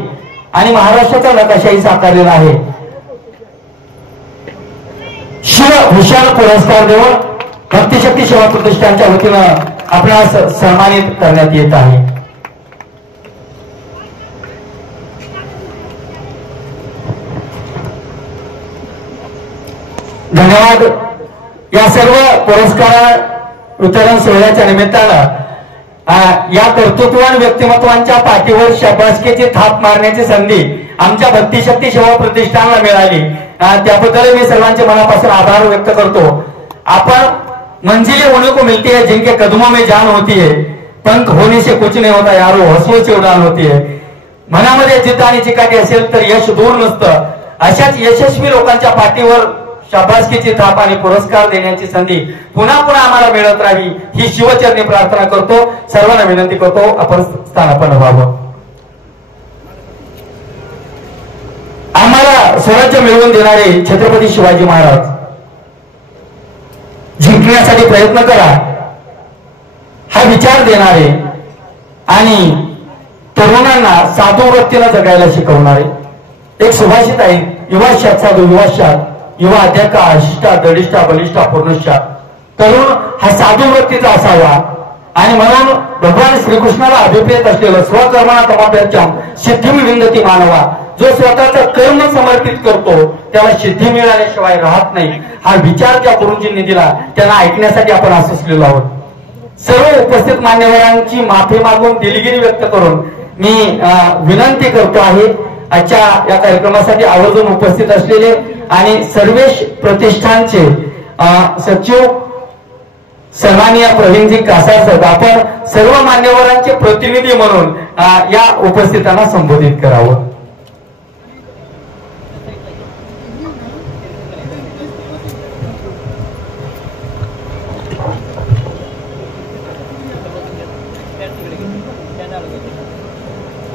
आणि महाराष्ट्राचा नकाशाही साकारलेला आहे. शिवभूषण पुरस्कार देऊन भक्तिशक्ती सेवा प्रतिष्ठानच्या वतीनं आपणास सन्मानित करण्यात येत आहे. धन्यवाद. या सर्व पुरस्कार वितरण सोहळ्याच्या निमित्तानं या कर्तृत्ववान व्यक्तिमत्वांच्या पाठीवर शाबासकीची थाप मारण्याची संधी आमच्या भक्तिशक्ती सेवा प्रतिष्ठानला मिळाली. त्याबद्दल मी सर्वांचे मनापासून आभार व्यक्त करतो. आपण मंजिलें उन्हीं को मिलती है जिनके कदमों में जान होती है, पंख होने से कुछ नहीं होता यारो, हसवो से उडान होती है. मनामध्ये जिद्द आणि चिकाटी असेल तर यश दूर नसतं. अशाच यशस्वी लोकांच्या पाठीवर शाबासकीची थाप आणि पुरस्कार देण्याची संधी पुन्हा पुन्हा आम्हाला मिळत राहावी ही शिवचरणी प्रार्थना करतो. सर्वांना विनंती करतो आपण स्थानापन्न व्हावं. आम्हाला स्वराज्य मिळवून देणारे छत्रपती शिवाजी महाराज जिंकण्यासाठी प्रयत्न करा हा विचार देणारे आणि तरुणांना साधू वृत्तीनं जगायला शिकवणारे एक सुभाषित आहे. युवाशात साधू युवाशात युवा अध्याका शिष्टा दडिष्टा बलिष्ठा पूर्णिष्ठा. तरुण हा साधू वृत्तीचा असावा आणि म्हणून भगवान श्रीकृष्णाला अभिप्रेत असलेलं स्वकर्मणा तमाभ्याच्याम सिद्धिम विंदती मानवा, जो स्वतःचं कर्म समर्पित करतो त्याला सिद्धी मिळाल्याशिवाय राहत नाही, हा विचार ज्या गुरुजींनी दिला त्यांना ऐकण्यासाठी आपण असलेलो आहोत. सर्व उपस्थित मान्यवरांची माफी मागून दिलगिरी व्यक्त करून मी विनंती करतो आहे, आजच्या या कार्यक्रमासाठी आवर्जून उपस्थित असलेले आणि सर्वेश प्रतिष्ठानचे सचिव सन्माननीय प्रवीणजी कासार साहेब, आपण सर्व मान्यवरांचे प्रतिनिधी म्हणून या उपस्थितांना संबोधित करावं.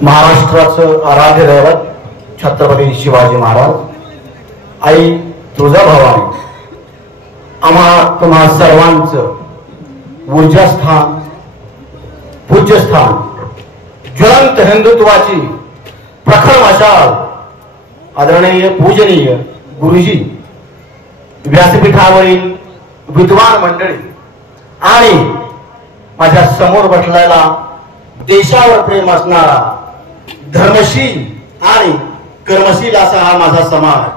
महाराष्ट्राचं आराध्य दैवत छत्रपती शिवाजी महाराज, आई तुळजाभवानी आम्हा तुम्हा सर्वांचं ऊर्जास्थान, पूज्यस्थान, ज्वलंत हिंदुत्वाची प्रखर मशाल आदरणीय पूजनीय गुरुजी, व्यासपीठावरील विद्वान मंडळी आणि माझ्या समोर बसलेला देशावर प्रेम असणारा धर्मशील आणि कर्मशील असा हा माझा समाज,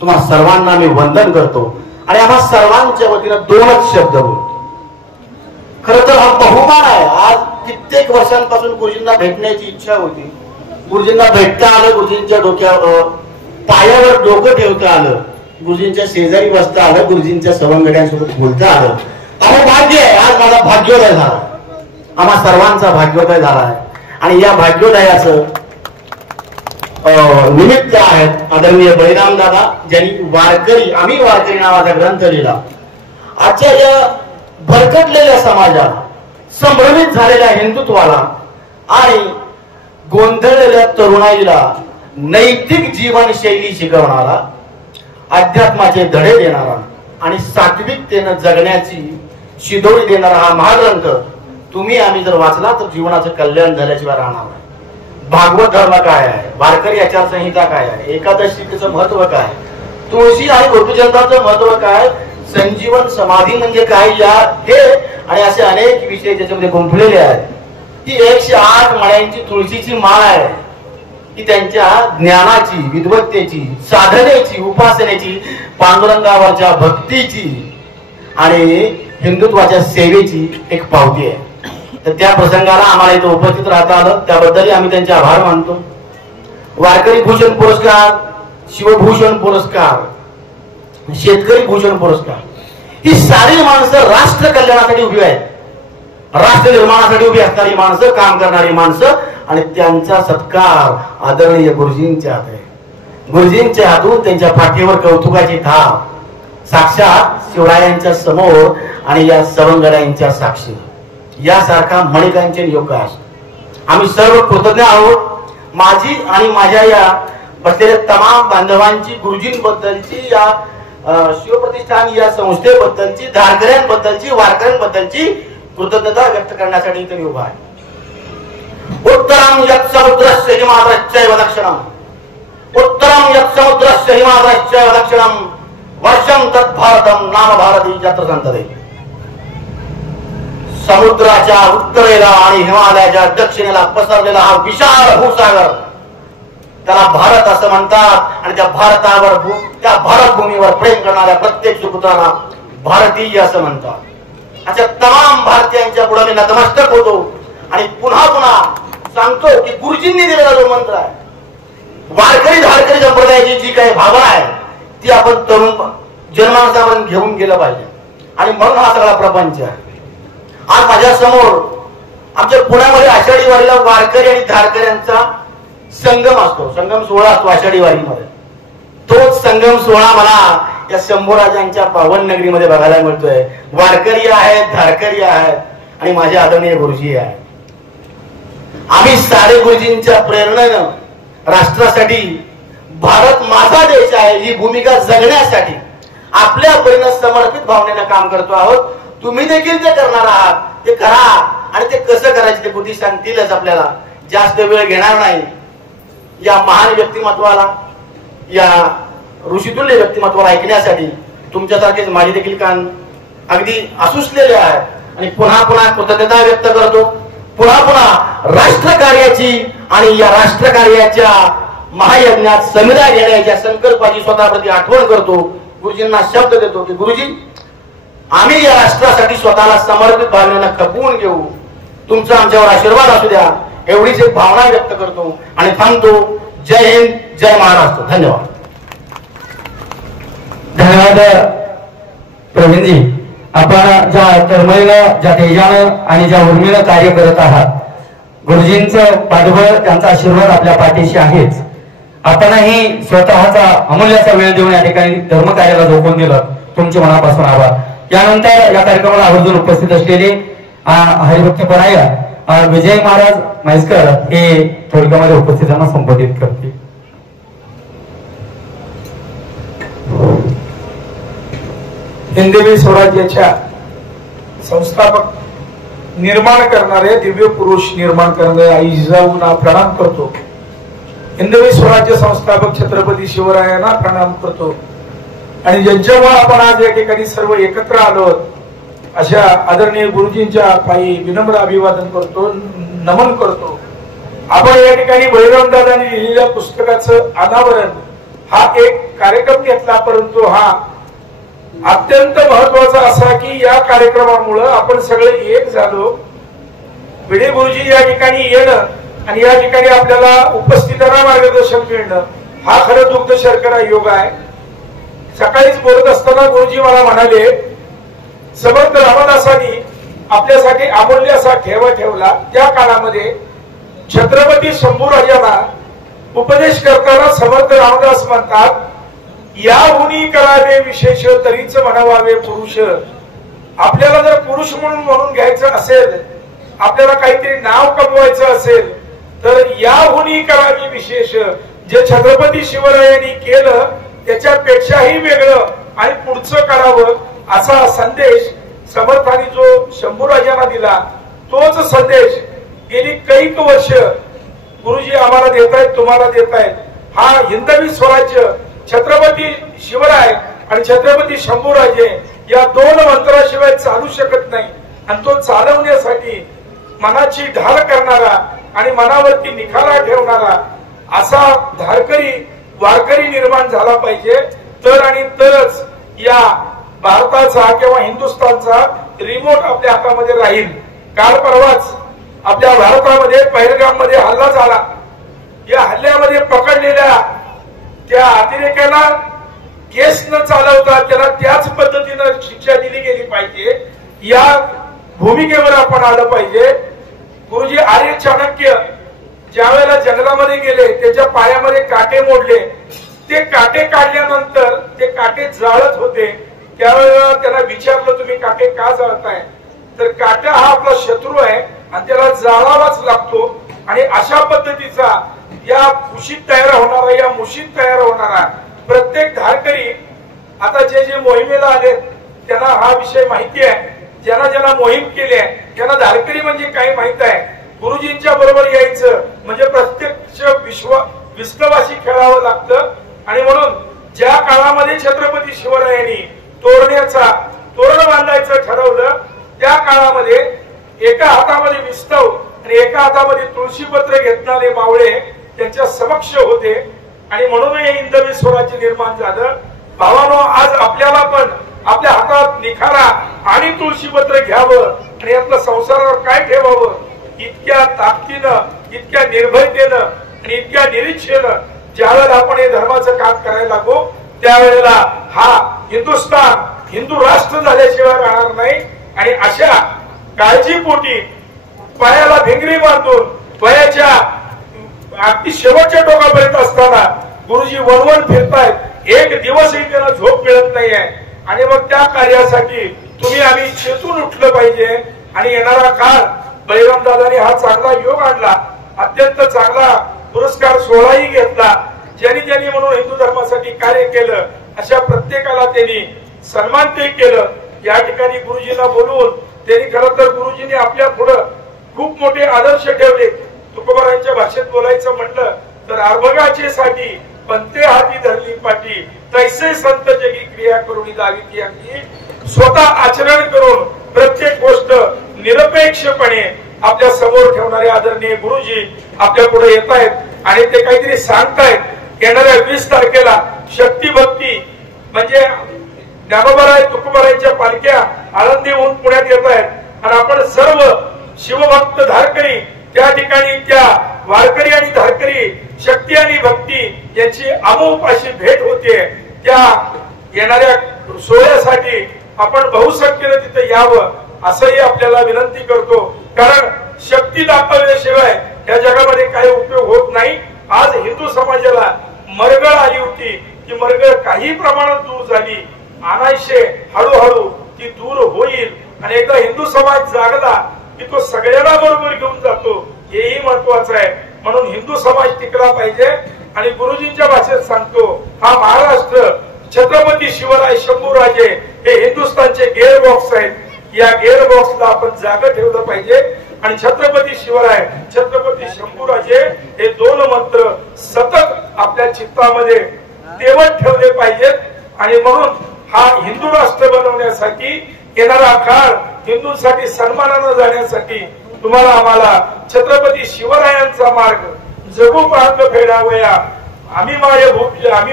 तुम्हा सर्वांना मी वंदन करतो आणि आम्हा सर्वांच्या वतीनं दोनच शब्द बोलतो. खरं तर हा बहुमान आहे. आज कित्येक वर्षांपासून गुरुजींना भेटण्याची इच्छा होती. गुरुजींना भेटता आलं, गुरुजींच्या डोक्यावर पायावर डोकं ठेवता आलं, गुरुजींच्या शेजारी बसता आलं, गुरुजींच्या सवंगड्यांसोबत बोलता आलं. आम्हाला भाग्य आहे. आज माझा भाग्योदय झाला, आम्हा सर्वांचा भाग्योदय झाला आहे. आणि या भाग्योदयाचं निमित्त आहेत आदरणीय बळीराम दादा, ज्यांनी वारकरी, आम्ही वारकरी नावाचा ग्रंथ लिहिला. आजच्या या भरकटलेल्या समाजाला, संभ्रमित झालेल्या हिंदुत्वाला आणि गोंधळलेल्या तरुणाईला नैतिक जीवनशैली शिकवणारा, अध्यात्माचे धडे देणारा आणि सात्विकतेनं जगण्याची शिदोरी देणारा हा महाग्रंथ तुम्ही आम्ही जर वाचला तर जीवनाचं कल्याण झाल्याशिवाय राहणार नाही. भागवत धर्म काय आहे, वारकरी आचारसंहिता काय आहे, एकादशीचं महत्व काय, तुळशी आणि गोपीचंद्राचं महत्व काय, संजीवन समाधी म्हणजे काय, या हे आणि असे अनेक विषय ज्याच्यामध्ये गुंफलेले आहेत. ती 108 मळ्यांची तुळशीची माळ आहे, की त्यांच्या ज्ञानाची, विद्वत्तेची, साधनेची, उपासनेची, पांडुरंगावरच्या भक्तीची आणि हिंदुत्वाच्या सेवेची एक पावती आहे. तर त्या प्रसंगाला आम्हाला इथं उपस्थित राहता आलं, त्याबद्दलही आम्ही त्यांचे आभार मानतो. वारकरी भूषण पुरस्कार, शिवभूषण पुरस्कार, शेतकरी भूषण पुरस्कार, ही सारी माणसं राष्ट्र कल्याणासाठी उभी आहेत, राष्ट्र निर्माणासाठी उभी असणारी माणसं, काम करणारी माणसं, आणि त्यांचा सत्कार आदरणीय गुरुजींच्या हात आहे. गुरुजींच्या हातून त्यांच्या पाठीवर कौतुकाची थाप साक्षात शिवरायांच्या समोर आणि या सवंगड्यांच्या साक्षी यासारखा मणिकांचन योग आहे. आम्ही सर्व कृतज्ञ आहोत. माझी आणि माझ्या या बसलेल्या तमाम बांधवांची गुरुजींबद्दलची, या शिवप्रतिष्ठान या संस्थेबद्दलची, धारकऱ्यांबद्दलची, वारकऱ्यांबद्दलची कृतज्ञता व्यक्त करण्यासाठी इथे मी उभा आहे. उत्तरम यत् समुद्रस्य हिमाद्रश्चैव दक्षिणम, उत्तरम यत् समुद्रस्य हिमाद्रश्चैव दक्षिणम, वर्षम तत् भारतम नाम भारती यत्र संतते. समुद्राच्या उत्तरेला आणि हिमालयाच्या दक्षिणेला पसरलेला हा विशाल भूसागर, त्याला भारत असं म्हणतात. आणि त्या भारतावर, त्या भारत भूमीवर प्रेम करणाऱ्या प्रत्येक सुपुत्राला भारतीय असं म्हणतात. अशा तमाम भारतीयांच्या पुढे मी नतमस्तक होतो आणि पुन्हा पुन्हा सांगतो की गुरुजींनी दिलेला जो मंत्र आहे, वारकरी धारकरी संप्रदायाची जी काही भावना आहे ती आपण तरुण जनमानसापर्यंत घेऊन गेलं पाहिजे. आणि म्हणून हा सगळा प्रपंच आहे. आज माझ्या समोर आमच्या पुण्यामध्ये आषाढी वारीला वारकरी आणि धारकऱ्यांचा संगम असतो, संगम सोहळा असतो आषाढी वारीमध्ये. तोच संगम सोहळा मला या शंभूराजांच्या पावन नगरीमध्ये बघायला मिळतोय. वारकरी आहेत, धारकरी आहेत आणि माझे आदरणीय गुरुजी आहेत. आम्ही सारे गुरुजींच्या प्रेरणेनं राष्ट्रासाठी, भारत माझा देश आहे ही भूमिका जगण्यासाठी आपल्या परीने समर्पित भावनेनं काम करतो आहोत. तुम्ही देखील ते करणार आहात, ते करा. आणि ते कसं करायचे ते बुद्धी सांगतीलच आपल्याला. जास्त वेळ घेणार नाही. या महान व्यक्तिमत्वाला, या ऋषितुल्य व्यक्तिमत्वाला ऐकण्यासाठी तुमच्यासारखेच माझे देखील कान अगदी आसुसलेले आहेत. आणि पुन्हा पुन्हा कृतज्ञता व्यक्त करतो. पुन्हा पुन्हा राष्ट्रकार्याची आणि या राष्ट्रकार्याच्या महायज्ञात संविधा घेण्याच्या संकल्पाची स्वतःप्रती आठवण करतो. गुरुजींना शब्द देतो की गुरुजी, आम्ही या राष्ट्रासाठी स्वतःला समर्पित भावनेनं खपवून घेऊ. तुमचा आमच्यावर आशीर्वाद असू द्या, एवढीच एक भावना व्यक्त करतो आणि थांबतो. जय हिंद, जय महाराष्ट्र. धन्यवाद. धन्यवाद प्रवीणजी. आपण ज्या तळमळीनं, ज्या तेजानं आणि ज्या उर्मीनं कार्य करत आहात, गुरुजींचं पाठबळ, त्यांचा आशीर्वाद आपल्या पाठीशी आहेच. आपणही स्वतःचा अमूल्याचा वेळ देऊन या ठिकाणी धर्मकार्याला झोकून दिलं, तुमचे मनापासून आभार. यानंतर या कार्यक्रमाला आवर्जून उपस्थित असलेले हरिभक्तपरायण विजय महाराज म्हैसकर हे थोडक्यामध्ये उपस्थितांना संबोधित करतील. हिंदवी स्वराज्याच्या संस्थापक निर्माण करणारे दिव्य पुरुष निर्माण करणारे आई जिजाऊंना प्रणाम करतो. हिंदवी स्वराज्य संस्थापक छत्रपती शिवरायांना प्रणाम करतो. आणि ज्यांच्यामुळे आपण आज या ठिकाणी सर्व एकत्र आलो अशा आदरणीय गुरुजींच्या पायी विनम्र अभिवादन करतो, नमन करतो. आपण या ठिकाणी बळीरामदादांनी लिहिलेल्या पुस्तकाचं अनावरण हा एक कार्यक्रम घेतला, परंतु हा अत्यंत महत्वाचा असा की या कार्यक्रमामुळे आपण सगळे एक झालो. भिडे गुरुजी या ठिकाणी येणं आणि या ठिकाणी आपल्याला उपस्थितांना मार्गदर्शन मिळणं हा खरं दुग्ध शर्करा योग आहे. सकाळीच बोलत असताना गुरुजी मला म्हणाले, समर्थ रामदासांनी आपल्यासाठी अमूल्य असा ठेवा ठेवला. त्या काळामध्ये छत्रपती शंभूराजांना उपदेश करताना समर्थ रामदास म्हणतात, याहुनी करावे विशेष तरीच म्हणावे पुरुष. आपल्याला जर पुरुष म्हणून घ्यायचं असेल, आपल्याला काहीतरी नाव कमवायचं असेल तर याहुनी करावे विशेष. जे छत्रपती शिवरायांनी केलं त्याच्यापेक्षाही वेगळं आणि पुढचं करावं असा संदेश समर्थांनी जो शंभूराजांना दिला, तोच संदेश गेली कैक वर्ष गुरुजी आम्हाला देतायत, तुम्हाला देतायत. हा हिंदवी स्वराज्य छत्रपती शिवराय आणि छत्रपती शंभूराजे या दोन मंत्राशिवाय चालू शकत नाही. आणि तो चालवण्यासाठी मनाची ढाल करणारा आणि मनावरती निखारा ठेवणारा असा धारकरी वारकरी निर्माण झाला पाहिजे. तर आणि तरच या भारताचा किंवा हिंदुस्थानचा रिमोट आपल्या हातामध्ये राहील. काल परवाच आपल्या भारतामध्ये पहलगाम मध्ये हल्ला झाला. या हल्ल्यामध्ये पकडलेल्या त्या अतिरेक्याला केस न चालवता त्याला त्याच पद्धतीनं शिक्षा दिली गेली पाहिजे. या भूमिकेवर आपण आलं पाहिजे. गुरुजी आर्य चाणक्य ज्या वेळेला जंगलामध्ये गेले, त्याच्या पायामध्ये काटे मोडले. ते काटे काढल्यानंतर ते काटे जाळत होते. त्यावेळेला त्यांना विचारलं, तुम्ही काटे का जाळताय? तर काटा हा आपला शत्रू आहे आणि त्याला जाळावाच लागतो. आणि अशा पद्धतीचा या कुशीत तयार होणारा, या मुशीत तयार होणारा प्रत्येक धारकरी, आता जे जे मोहिमेला आले त्यांना हा विषय माहिती आहे. ज्यांना ज्यांना मोहीम केली आहे त्यांना धारकरी म्हणजे काय माहित आहे. गुरुजींच्या बरोबर यायचं म्हणजे प्रत्यक्ष विश्ववासी खेळावं लागतं. आणि म्हणून ज्या काळामध्ये छत्रपती शिवरायांनी तोरण बांधायचं ठरवलं, त्या काळामध्ये एका हातामध्ये विस्तव आणि एका हातामध्ये तुळशीपत्र घेतणारे मावळे त्यांच्या समक्ष होते. आणि म्हणून हे हिंदवी स्वराज्य निर्माण झालं. भावानो, आज आपल्याला पण आपल्या हातात निखारा आणि तुळशीपत्र घ्यावं आणि आपल्या संसारावर काय ठेवावं, इतक्या ताकदीनं, इतक्या निर्भयतेनं आणि इतक्या निरीक्षेनं ज्यावेळेला आपण हे धर्माचं काम करायला लागू, त्यावेळेला हा हिंदुस्थान हिंदू राष्ट्र झाल्याशिवाय राहणार नाही. आणि अशा काळजीपोटी पायाला भिंगरी बांधून वयाच्या अगदी शेवटच्या टोकापर्यंत असताना गुरुजी वणवण फिरतायत. एक दिवसही त्यांना झोप मिळत नाहीये. आणि मग त्या कार्यासाठी तुम्ही आम्ही चेतून उठलं पाहिजे. आणि येणारा काळ बळीरामदादांनी हा चांगला योग आणला, अत्यंत चांगला पुरस्कार सोहळाही घेतला. ज्यांनी ज्यांनी म्हणून हिंदू धर्मासाठी कार्य केलं अशा प्रत्येकाला त्यांनी सन्मानित केलं. या ठिकाणी गुरुजींना बोलवून त्यांनी खरं तर गुरुजींनी आपल्या पुढं खूप मोठे आदर्श ठेवले. तुकोबारांच्या भाषेत बोलायचं म्हटलं तर अर्भगाचे साठी पंते हाती धरली पाठी, तैसे संत जगी क्रिया करून दावी ती. स्वतः आचरण करून प्रत्येक गोष्ट निरपेक्षपणे आपल्या समोर ठेवणारे आदरणीय गुरुजी आपल्या पुढे येत आहेत आणि ते काहीतरी सांगतायत। येणाऱ्या 20 तारखेला शक्ती भक्ती म्हणजे ज्ञानोबाराय तुकोबारायांच्या पालख्या आळंदीहून पुण्यात येत आहेत आणि आपण सर्व शिवभक्त धारकरी त्या ठिकाणी त्या वारकरी आणि धारकरी शक्ती आणि भक्ती यांची अमोप अशी भेट होते। त्या येणाऱ्या सोहळ्यासाठी आपण बहुसंख्येने तिथे यावं असंही आपल्याला विनंती करतो, कारण शक्ती दाखवल्याशिवाय या जगामध्ये काही उपयोग होत नाही। आज हिंदू समाजाला मरगळ आली होती, ती मरगळ काही प्रमाणात दूर झाली, अनायशे हळूहळू ती दूर होईल आणि एकदा हिंदू समाज जागला की तो सगळ्यांना बरोबर घेऊन जातो, हेही महत्वाचं आहे। म्हणून हिंदू समाज टिकला पाहिजे आणि गुरुजींच्या भाषेत सांगतो, हा महाराष्ट्र छत्रपती शिवराय शंभूराजे हे हिंदुस्थानचे गेअर बॉक्स आहेत, या गेअर बॉक्सला आपण जागा ठेवलं पाहिजे आणि छत्रपती शिवराय छत्रपती शंभूराजे हे 2 मंत्र सतत आपल्या चित्तामध्ये तेवत ठेवले पाहिजेत। आणि म्हणून हा हिंदू राष्ट्र बनवण्यासाठी येणारा काळ हिंदूंसाठी सन्मानानं जाण्यासाठी तुम्हाला आम्हाला छत्रपती शिवरायांचा मार्ग जगू पाहत फेडावया, आम्ही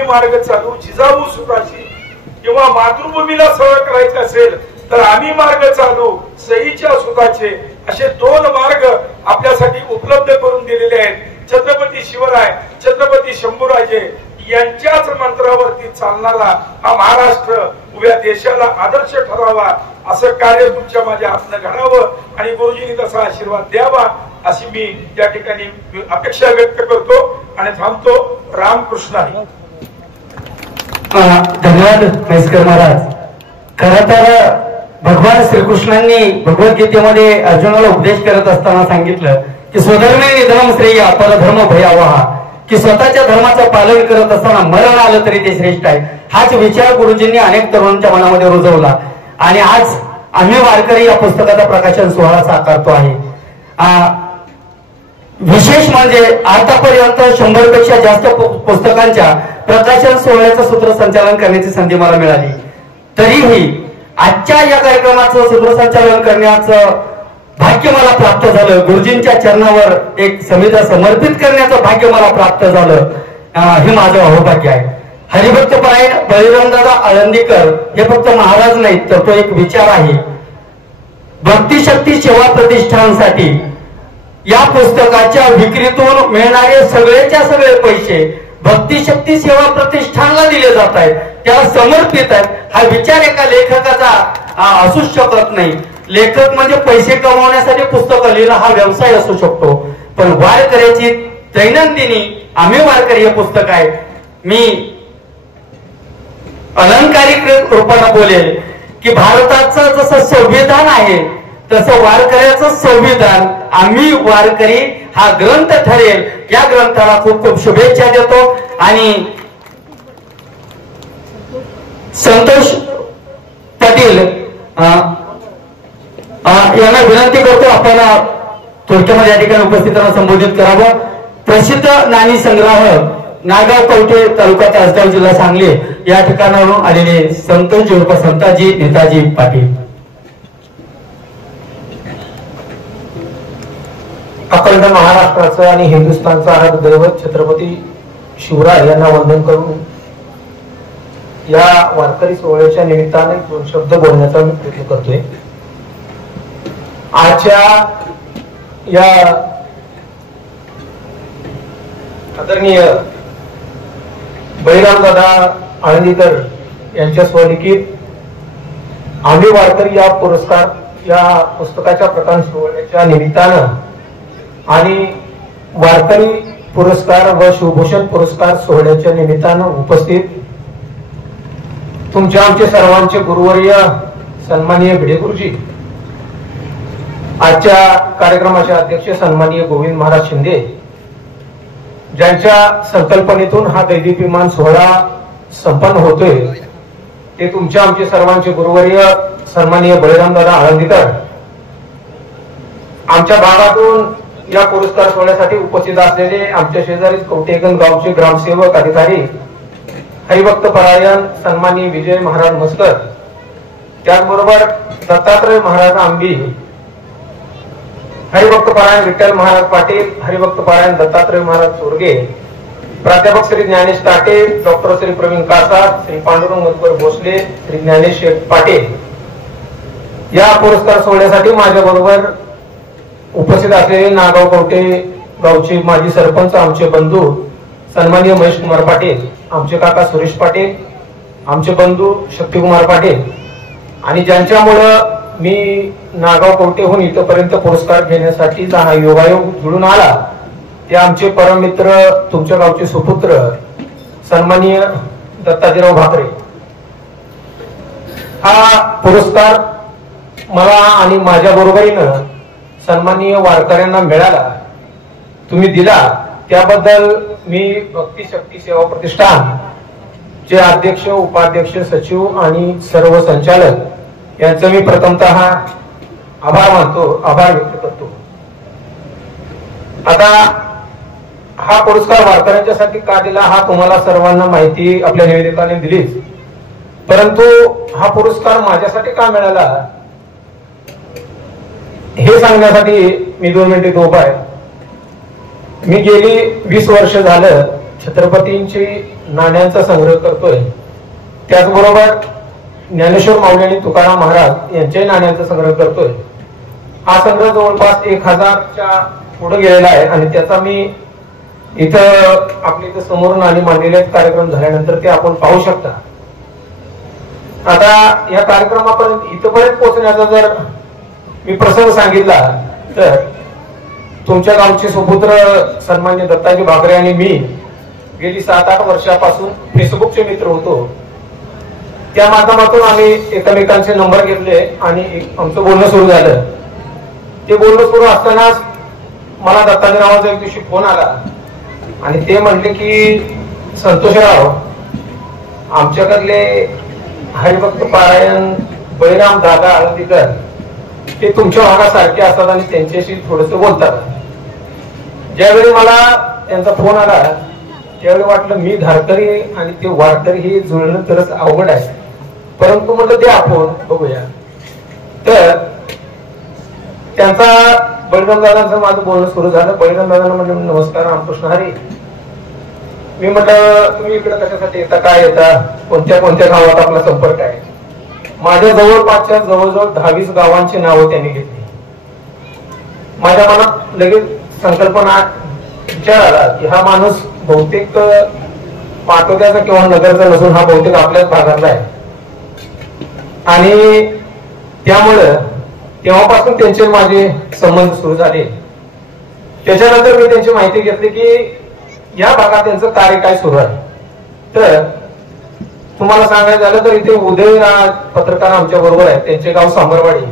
मार्ग चालू जिजाऊ सुखाची, किंवा मातृभूमीला सेवा करायची असेल तर आम्ही मार्ग चालू सईच्या सुखाचे, असे 2 मार्ग आपल्यासाठी उपलब्ध करून दिलेले आहेत। छत्रपती शिवराय छत्रपती शंभूराजे यांच्याच मंत्रावरती चालणारा हा महाराष्ट्र उभ्या देशाला आदर्श ठरावा, असं कार्य तुमच्या माझ्या हातनं घडावं आणि गुरुजींनी तसा आशीर्वाद द्यावा अशी मी या ठिकाणी अपेक्षा व्यक्त करतो आणि थांबतो। रामकृष्ण हरी। धन्यवाद म्हैसकर महाराज। खरं तर भगवान श्रीकृष्णांनी भगवद्गीतेमध्ये अर्जुनाला उपदेश करत असताना सांगितलं की स्वधर्मे निधनम श्रेय परधर्म भयावहा, की स्वतःच्या धर्माचं पालन करत असताना मरण आलं तरी ते श्रेष्ठ आहे। हाच विचार गुरुजींनी अनेक तरुणांच्या मनामध्ये रुजवला आणि आज आम्ही वारकरी या पुस्तकाचा प्रकाशन सोहळा साकारतो आहे। विशेष म्हणजे आतापर्यंत 100 पेक्षा जास्त पुस्तकांच्या प्रकाशन सोहळ्याचं सूत्रसंचालन करण्याची संधी मला मिळाली, तरीही आजच्या या कार्यक्रमाचं सूत्रसंचालन करण्याचं भाग्य मला प्राप्त झालं, गुरुजींच्या चरणावर एक समिधा समर्पित करण्याचं भाग्य मला प्राप्त झालं, हे माझं अहोभाग्य आहे। हरिभक्तपरायण बळीरामदादा आळंदीकर हे फक्त महाराज नाहीत तर तो एक विचार आहे। भक्तिशक्ती सेवा प्रतिष्ठानसाठी या पुस्तकाच्या विक्रीतून मिळणारे सगळेच्या सगळे पैसे भक्तिशक्ती सेवा प्रतिष्ठानला दिले जात आहेत, त्याला समर्पित आहेत। हा विचार एका लेखकाचा असूच शकत नाही। लेखक म्हणजे पैसे कमवण्यासाठी पुस्तकं लिहिणं हा व्यवसाय असू शकतो, पण वारकऱ्याची दैनंदिनी आम्ही वारकरी हे पुस्तक आहे। मी अलंकारिक रूपाने बोलेल की भारताचं जसं संविधान आहे तसं वारकऱ्याचं संविधान आम्ही वारकरी हा ग्रंथ ठरेल, या ग्रंथाला खूप खूप शुभेच्छा देतो आणि संतोष पाटील यांना विनंती करतो आपण थोडक्यामध्ये या ठिकाणी उपस्थितांना संबोधित करावं। प्रसिद्ध नाणी संग्रह नागाव कवठे तालुका तासगाव जिल्हा सांगली या ठिकाणावरून आलेले संतोष उर्फ संताजी नेताजी पाटील। अखंड महाराष्ट्राचं आणि हिंदुस्थानचं आराध्य दैवत छत्रपती शिवराय यांना वंदन करून या वारकरी सोहळ्याच्या निमित्ताने 2 शब्द बोलण्याचा मी प्रयत्न करतोय। आजच्या या आदरणीय बळीरामदादा आळंदीकर यांच्या स्वलिखित आम्ही वारकरी या पुस्तकाच्या प्रकाशन सोहळ्याच्या निमित्तानं आणि वारकरी पुरस्कार व शिवभूषण पुरस्कार सोहळ्याच्या निमित्तानं उपस्थित तुमच्या आमचे सर्वांचे गुरुवर्य सन्माननीय भिडे गुरुजी, आजच्या कार्यक्रमाचे अध्यक्ष सन्माननीय गोविंद महाराज शिंदे, ज्यांच्या संकल्पनेतून हा दैदीप्यमान सोहळा संपन्न होतोय, ते तुमच्या आमचे सर्वांचे गुरुवर्य सन्माननीय बळीरामदादा आळंदीकर, आमच्या भागातून या पुरस्कार सोहळ्यासाठी उपस्थित असलेले आमच्या शेजारी कवटेगण गावचे ग्रामसेवक अधिकारी हरिभक्त परायण सन्माननीय विजय महाराज मस्कर, त्याचबरोबर दत्तात्रय महाराज आंबी, हरिभक्त पारायण विठ्ठल महाराज पाटील, हरिभक्त पारायण दत्तात्रय महाराज चोरगे, प्राध्यापक श्री ज्ञानेश ताटे, डॉक्टर श्री प्रवीण कासार, श्री पांडुरंग मधुकर भोसले, श्री ज्ञानेश शेठ पाटील या पुरस्कार सोहळ्यासाठी माझ्या बरोबर उपस्थित असलेले नागाव कवठे गावचे माजी सरपंच, आमचे बंधू सन्माननीय महेश कुमार पाटील, आमचे काका सुरेश पाटील, आमचे बंधू शक्तिकुमार पाटील आणि ज्यांच्यामुळं मी नागाव कवठेहून इथपर्यंत पुरस्कार घेण्यासाठी योगायोग जुळून आला ते आमचे परममित्र, तुमच्या गावचे सुपुत्र सन्माननीय दत्ताजीराव भाकरे. हा पुरस्कार मला आणि माझ्या बरोबरीनं सन्माननीय वारकऱ्यांना मिळाला, तुम्ही दिला, त्याबद्दल मी भक्ती शक्ती सेवा प्रतिष्ठान चे अध्यक्ष, उपाध्यक्ष, सचिव आणि सर्व संचालक यांचं मी प्रथमतः आभार मानतो, आभार व्यक्त करतो. आता हा पुरस्कार वारकऱ्यांच्यासाठी का दिला हा तुम्हाला सर्वांना माहिती आपल्या निवेदकाने दिलीच, परंतु हा पुरस्कार माझ्यासाठी का मिळाला हे सांगण्यासाठी मी 2 मिनिटे उभा आहे. मी गेली 20 वर्ष झालं छत्रपतींची नाण्यांचा संग्रह करतोय, त्याचबरोबर ज्ञानेश्वर माऊली आणि तुकाराम महाराज यांच्याही नाण्यांचा संग्रह करतोय. हा संग्रह जवळपास 1000च्या पुढे गेलेला आहे आणि त्याचा मी इथं आपल्या इथं समोर नाणी मांडलेले कार्यक्रम झाल्यानंतर ते आपण पाहू शकता. आता या कार्यक्रमापर्यंत इथपर्यंत पोहोचण्याचा जर मी प्रसंग सांगितला तर तुमच्या गावचे सुपुत्र सन्मान्य दत्ताजी भाकरे आणि मी गेली 7-8 वर्षापासून फेसबुकचे मित्र होतो. त्या माध्यमातून आम्ही एकमेकांचे नंबर घेतले आणि आमचं बोलणं सुरू झालं. ते बोलणं सुरू असतानाच मला दत्ताजीरावांचा एक दिवशी फोन आला आणि ते म्हटले की संतोषराव, आमच्याकडले हरिभक्त पारायण बळीराम दादा आळंदीकर ते तुमच्या भागासारखे असतात आणि त्यांच्याशी थोडस बोलतात. ज्यावेळी मला त्यांचा फोन आला त्यावेळी वाटलं मी धारकरी आणि ते वारकरी हे जुळणं तरच अवघड आहे, परंतु म्हटलं ते आपण बघूया. तर त्यांचा बळीराम दादांचं माझं बोलणं सुरू झालं. बळीराम दादांना म्हटलं नमस्कार रामकृष्ण हरी. मी म्हटलं तुम्ही इकडे कशासाठी येता, काय येता, कोणत्या कोणत्या गावात आपला संपर्क आहे. माझ्या जवळपासच्या जवळजवळ 10-20 गावांची नावं त्यांनी घेतली. माझ्या मनात लगेच संकल्पना विचार आला की हा माणूस बहुतेक पाटोद्याचा किंवा नगरचा नसून हा बहुतेक आपल्याच भागातला आहे आणि त्यामुळं तेव्हापासून त्यांचे माझे संबंध सुरू झाले. त्याच्यानंतर मी त्यांची माहिती घेतली की या भागात त्यांचं कार्य काय सुरू आहे. तर तुम्हाला सांगायचं झालं तर इथे उदयराज पत्रकार आमच्या बरोबर आहेत, त्यांचे गाव सांबरवाडी.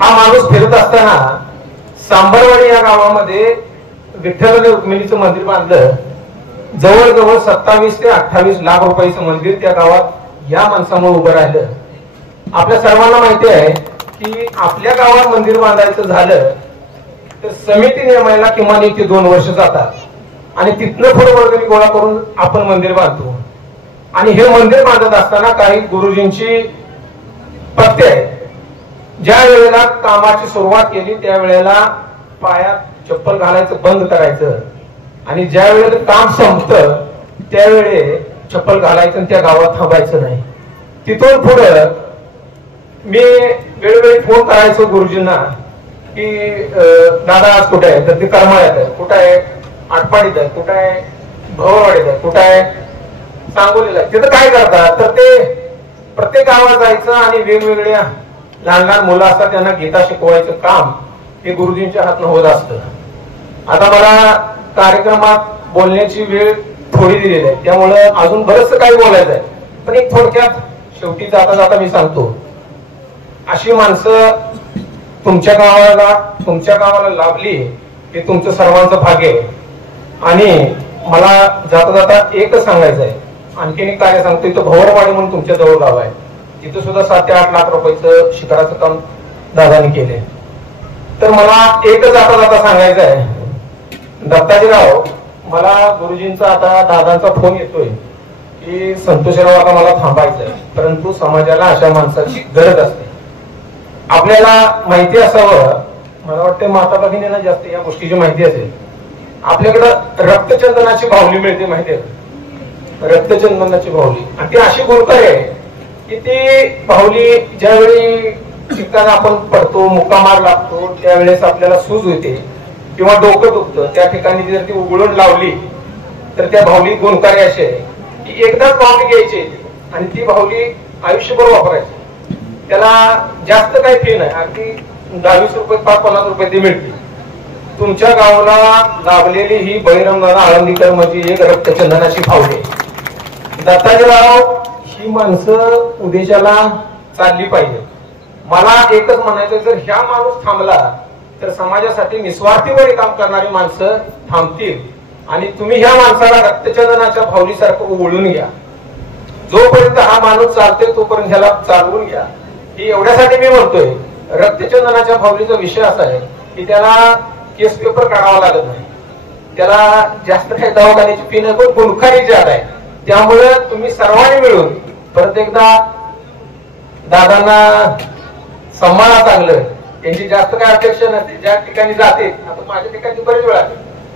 हा माणूस फिरत असताना सांबरवाडी या गावामध्ये विठ्ठल आणि रुक्मिणीचं मंदिर बांधलं. जवळजवळ 27 ते 28 लाख रुपयाचं मंदिर त्या गावात या माणसामुळे उभं राहिलं. आपल्या सर्वांना माहिती आहे की आपल्या गावात मंदिर बांधायचं झालं तर समिती नेमायला किमान 1 ते 2 वर्ष जातात आणि तिथनं पुढे वर्गणी गोळा करून आपण मंदिर बांधतो. आणि हे मंदिर बांधत असताना काही गुरुजींची पत्ते आहेत. ज्या वेळेला कामाची सुरुवात केली त्यावेळेला पायात चप्पल घालायचं बंद करायचं आणि ज्या वेळेला काम संपतं त्यावेळे चप्पल घालायचं आणि त्या गावात थांबायचं नाही. तिथून पुढं मी वेळोवेळी फोन करायचो गुरुजींना की दादा आज कुठे आहे, तर ते करमाळ्यात आहे, कुठं आहे आटपाडीत आहे, कुठं आहे भवरवाडीत आहे, कुठं आहे सांगोलीला आहे. तिथं काय करतात तर ते प्रत्येक गावात जायचं आणि वेगवेगळ्या लहान लहान मुलं असतात त्यांना गीता शिकवायचं काम हे गुरुजींच्या हातनं होत असतं. आता मला कार्यक्रमात बोलण्याची वेळ थोडी दिलेली आहे त्यामुळं अजून बरंच काही बोलायचं आहे, पण एक थोडक्यात शेवटी जाता जाता मी सांगतो, अशी माणसं तुमच्या गावाला लाभली हे तुमचं सर्वांचं भाग्य आहे. आणि मला जाता जाता एकच सांगायचं आहे, आणखीन एक कार्य सांगतो. इथं भवरवाडी म्हणून तुमच्या जवळ गाव आहे, तिथं सुद्धा 7 ते 8 लाख रुपयाचं शिखराचं काम दादानी केले. तर मला एकच जाता जाता सांगायचं आहे, दत्ताजीराव मला गुरुजींचा आता दादांचा फोन येतोय की संतोषराव आता मला थांबायचंय, परंतु समाजाला अशा माणसाची गरज असते. आपल्याला माहिती असावं, मला वाटतं माता भगिनींना जास्त या गोष्टीची माहिती असेल. आपल्याकडं रक्तचंदनाची बाहुली मिळते, माहिती आहे, रक्तचंदनाची बाहुली. आणि ती अशी गुणकारी आहे की ती बाहुली ज्यावेळी शिकताना आपण पडतो, मुक्कामार लागतो, त्यावेळेस आपल्याला सूज होते किंवा डोकं दुखतं, त्या ठिकाणी जर ती उघडून लावली तर त्या बाहुली गुणकारी अशी आहे की एकदाच बाहुली घ्यायची आणि ती बाहुली आयुष्यभर वापरायची. त्याला जास्त काही फी नाही, अगदी 10-20 रुपये 5-50 रुपये ती मिळते. तुमच्या गावाला लाभलेली ही बळीरामदादा आळंदीकर म्हणजे एक रक्तचंदनाची बाहुली. दत्ताजीराव, ही माणसं उद्देशाला चालली पाहिजे. मला एकच म्हणायचं, जर ह्या माणूस थांबला तर समाजासाठी निस्वार्थीपणे काम करणारी माणसं थांबतील. आणि तुम्ही ह्या माणसाला रक्तचंदनाच्या बाहुलीसारखं उघडून घ्या. जोपर्यंत हा माणूस चालतोय तोपर्यंत ह्याला चालवून घ्या. ही एवढ्यासाठी मी म्हणतोय, रक्तचंदनाच्या बाहुलीचा विषय असा आहे की त्याला केस पेपर काढावा लागत नाही, त्याला जास्त काही दवाखान्याची फी नाही, पण गुणकारी ज्यादा आहे. त्यामुळे तुम्ही सर्वांनी मिळून परत एकदा दादांना सन्माना चांगलं. त्यांची जास्त काही अपेक्षा नसते, ज्या ठिकाणी जाते, आता माझ्या ठिकाणी बरेच वेळा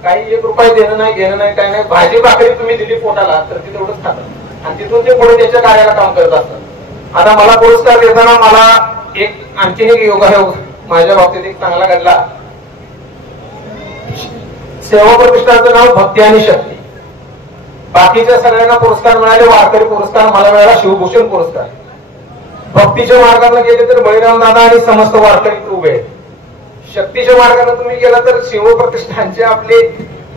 काही 1 रुपये देणं नाही, घेणं नाही, काय नाही, भाजी भाकरी तुम्ही दिली पोटाला तर ते तेवढंच खातात आणि तिथून ते पुढे त्याच्या कार्याला काम करत असतात. आता मला पुरस्कार देताना मला एक आणखी एक योगायोग माझ्या बाबतीत एक चांगला घडला. सेवा प्रतिष्ठानचं नाव भक्ती आणि शक्ती. बाकीच्या सगळ्यांना पुरस्कार मिळाले, वारकरी पुरस्कार, मला मिळाला शिवभूषण पुरस्कार. भक्तीच्या मार्गाने गेले तर बळीरामदादा आणि समस्त वारकरी उभे आहेत. शक्तीच्या मार्गाने तुम्ही गेला तर शिव प्रतिष्ठानचे आपले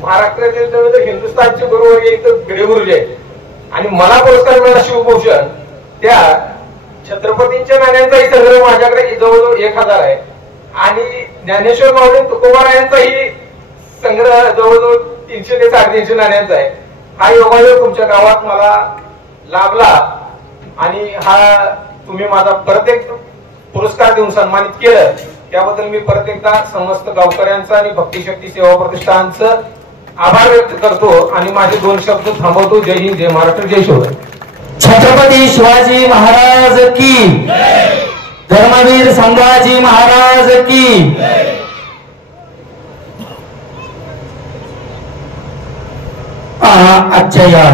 महाराष्ट्राचे हिंदुस्थानचे गुरुवर्य इथं भिडेगुरुजी आहेत. आणि मला पुरस्कार मिळाला शिवभूषण. त्या छत्रपतींच्या नाण्यांचाही संग्रह माझ्याकडे जवळजवळ 1000 आहे आणि ज्ञानेश्वर माऊली तुकोबारायांचाही संग्रह जवळजवळ 300 ते 350 नाण्यांचा आहे. हा योगायोग तुमच्या गावात मला लाभला आणि हा तुम्ही माझा परत एक पुरस्कार देऊन सन्मानित केलं, त्याबद्दल मी परत एकदा समस्त गावकऱ्यांचा आणि भक्तिशक्ती सेवा प्रतिष्ठानचं आभार व्यक्त करतो आणि माझे 2 शब्द थांबवतो. जय हिंद, जय महाराष्ट्र, जय शिवराय. छत्रपती शिवाजी महाराज की, धर्मवीर संभाजी महाराज की. आजच्या या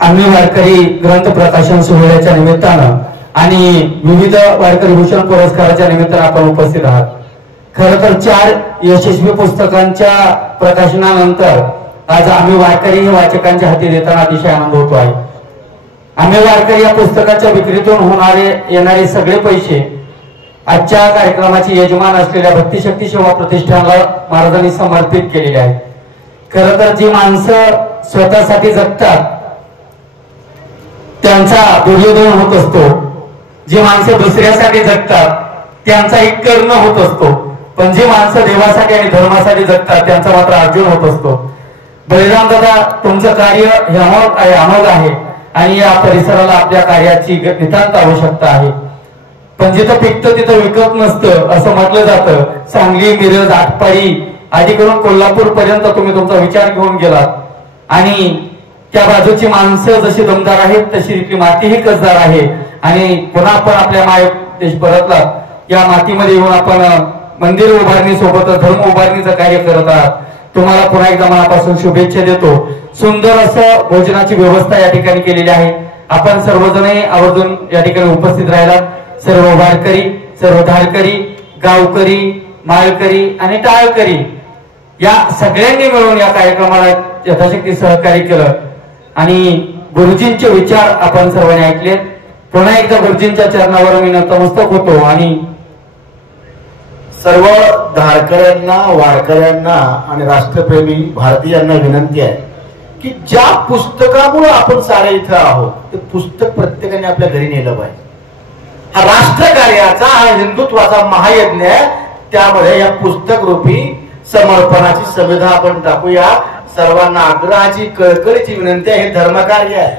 आम्ही वारकरी ग्रंथ प्रकाशन सोहळ्याच्या निमित्तानं आणि विविध वारकरी भूषण पुरस्काराच्या निमित्तानं आपण उपस्थित आहात. खरं तर 4 यशस्वी पुस्तकांच्या प्रकाशनानंतर आज आम्ही वारकरी हे वाचकांच्या हाती देताना अतिशय आनंद होतो आहे. आम्ही वारकरी या पुस्तकाच्या विक्रीतून येणारे सगळे पैसे आजच्या कार्यक्रमाचे यजमान असलेल्या भक्तिशक्ती सेवा प्रतिष्ठानला महाराजांनी समर्पित केलेले आहेत. खरं तर जी माणसं स्वतःसाठी जगतात त्यांचा दुर्योधन होत असतो, जी माणसं दुसऱ्यासाठी जगतात त्यांचाही कर्ण होत असतो, पण जी माणसं देवासाठी आणि धर्मासाठी जगतात त्यांचा मात्र अर्जुन होत असतो. बळीरामदादा, तुमचं कार्य हे अमोघ आहे आणि या परिसराला आपल्या कार्याची नितांत आवश्यकता आहे. पण जिथं पिकतं तिथं विकत नसतं असं म्हटलं जातं. सांगली, मिरज, आटपाडी आदी करून कोल्हापूर पर्यंत तुम्ही तुमचा विचार घेऊन गेलात आणि त्या बाजूची माणसं जशी दमदार आहेत तशी तिथली मातीही कसदार आहे. आणि पुन्हा आपण आपल्या माय देश परतला, या मातीमध्ये येऊन आपण मंदिर उभारणी सोबतच धर्म उभारणीचं कार्य करत आहात. तुम्हाला पुन्हा एकदा मनापासून शुभेच्छा देतो. सुंदर असं भोजनाची व्यवस्था या ठिकाणी केलेली आहे. आपण सर्वजणही आवर्जून या ठिकाणी उपस्थित राहिलात. सर्व वारकरी, सर्व धारकरी, गावकरी, माळकरी आणि टाळकरी या सगळ्यांनी मिळून या कार्यक्रमाला यथाशक्ती सहकार्य केलं आणि गुरुजींचे विचार आपण सर्वांनी ऐकलेत. पुन्हा एकदा गुरुजींच्या चरणावर मी नतमस्तक होतो आणि सर्व धारकऱ्यांना, वारकऱ्यांना आणि राष्ट्रप्रेमी भारतीयांना विनंती आहे की ज्या पुस्तकामुळे आपण सारे इथं आहोत ते पुस्तक प्रत्येकाने आपल्या घरी नेलं पाहिजे. हा राष्ट्रकार्याचा, हा हिंदुत्वाचा महायज्ञ आहे. त्यामध्ये या पुस्तक रूपी समर्पणाची संविधा आपण टाकूया. सर्वांना आग्रहाची, कळकळीची विनंती आहे. हे धर्मकार्य आहे,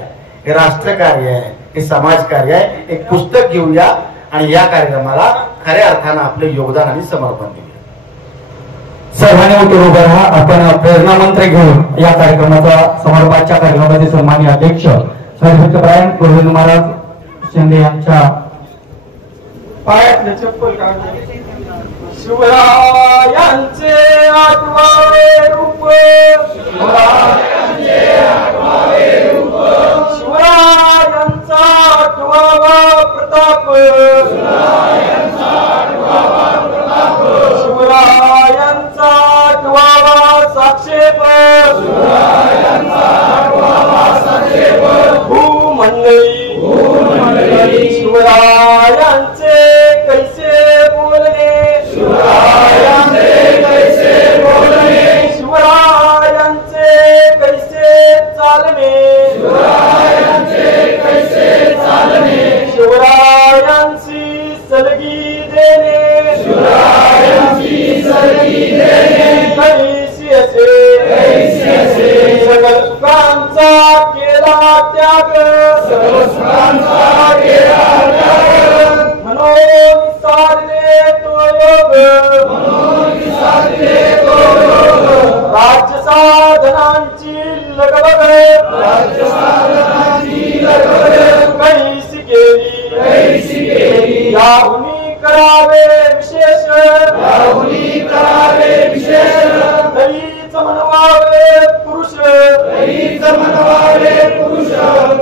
हे राष्ट्रकार्य आहे, हे समाजकार्य आहे. एक पुस्तक घेऊया आणि या कार्यक्रमाला खऱ्या अर्थानं आपलं योगदान आणि समर्पण देऊया. सर्वांनी उठून उभं राहा. आपण प्रेरणा मंत्र घेऊन या कार्यक्रमाचा समारोपाच्या कार्यक्रमाचे सन्माननीय अध्यक्ष गोविंद महाराज शिंदे यांच्या पायातले चप्पल काढले शिवरायांचे आठवावे रूप शिवरायांचा आठवावा प्रताप शिवरायांचा आठवावा साक्षेप भूमंडळी शिवरायांचे कैसे बोलणे शिवरायांचे कैसे चालणे शिवरायांची सलगी देणे कैसी असे सगळ सुखांचा केला त्याग म्हणून साधले तो योग राज्य साधनांची लगबग कैसी केली याहुनी करावे विशेष तरीच म्हणवावे पुरुष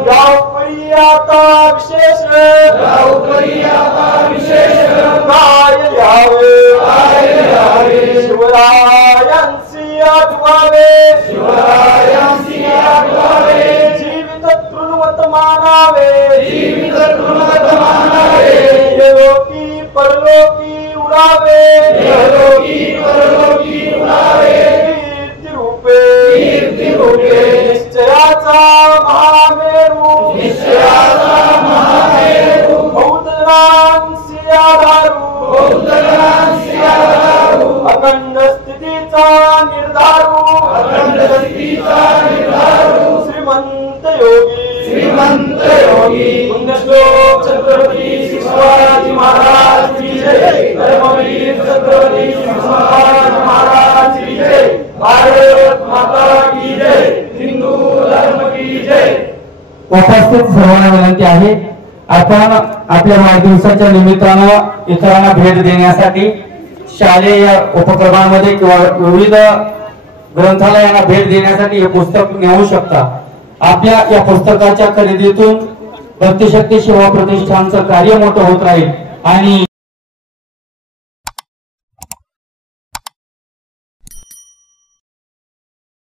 गावकरी आता विशेष काय लिहावे शिवरायांची आठवावे जीवित तृणवत मानावे इहलोकी परलोकी उडावे कीर्ती रूपे निश्चयाचा महामेरू बहुतरांसी आधारू अखंड स्थितीचा निर्धारू श्रीमंत योगी पुण्यश्लोक छत्रपती शिवाजी महाराज की जय धर्मवीर छत्रपती शिवाजी महाराज की जय भारत माता की जय हिंदू धर्म की जय उपस्थित सर्वांना विनंती आहे आपण आपल्या वाढदिवसाच्या निमित्तानं इतरांना भेट देण्यासाठी शालेय उपक्रमांमध्ये किंवा विविध ग्रंथालयांना भेट देण्यासाठी हे पुस्तक नेऊ शकता आपल्या या पुस्तकाच्या खरेदीतून भक्तिशक्ती सेवा प्रतिष्ठानचं कार्य मोठं होत राहील आणि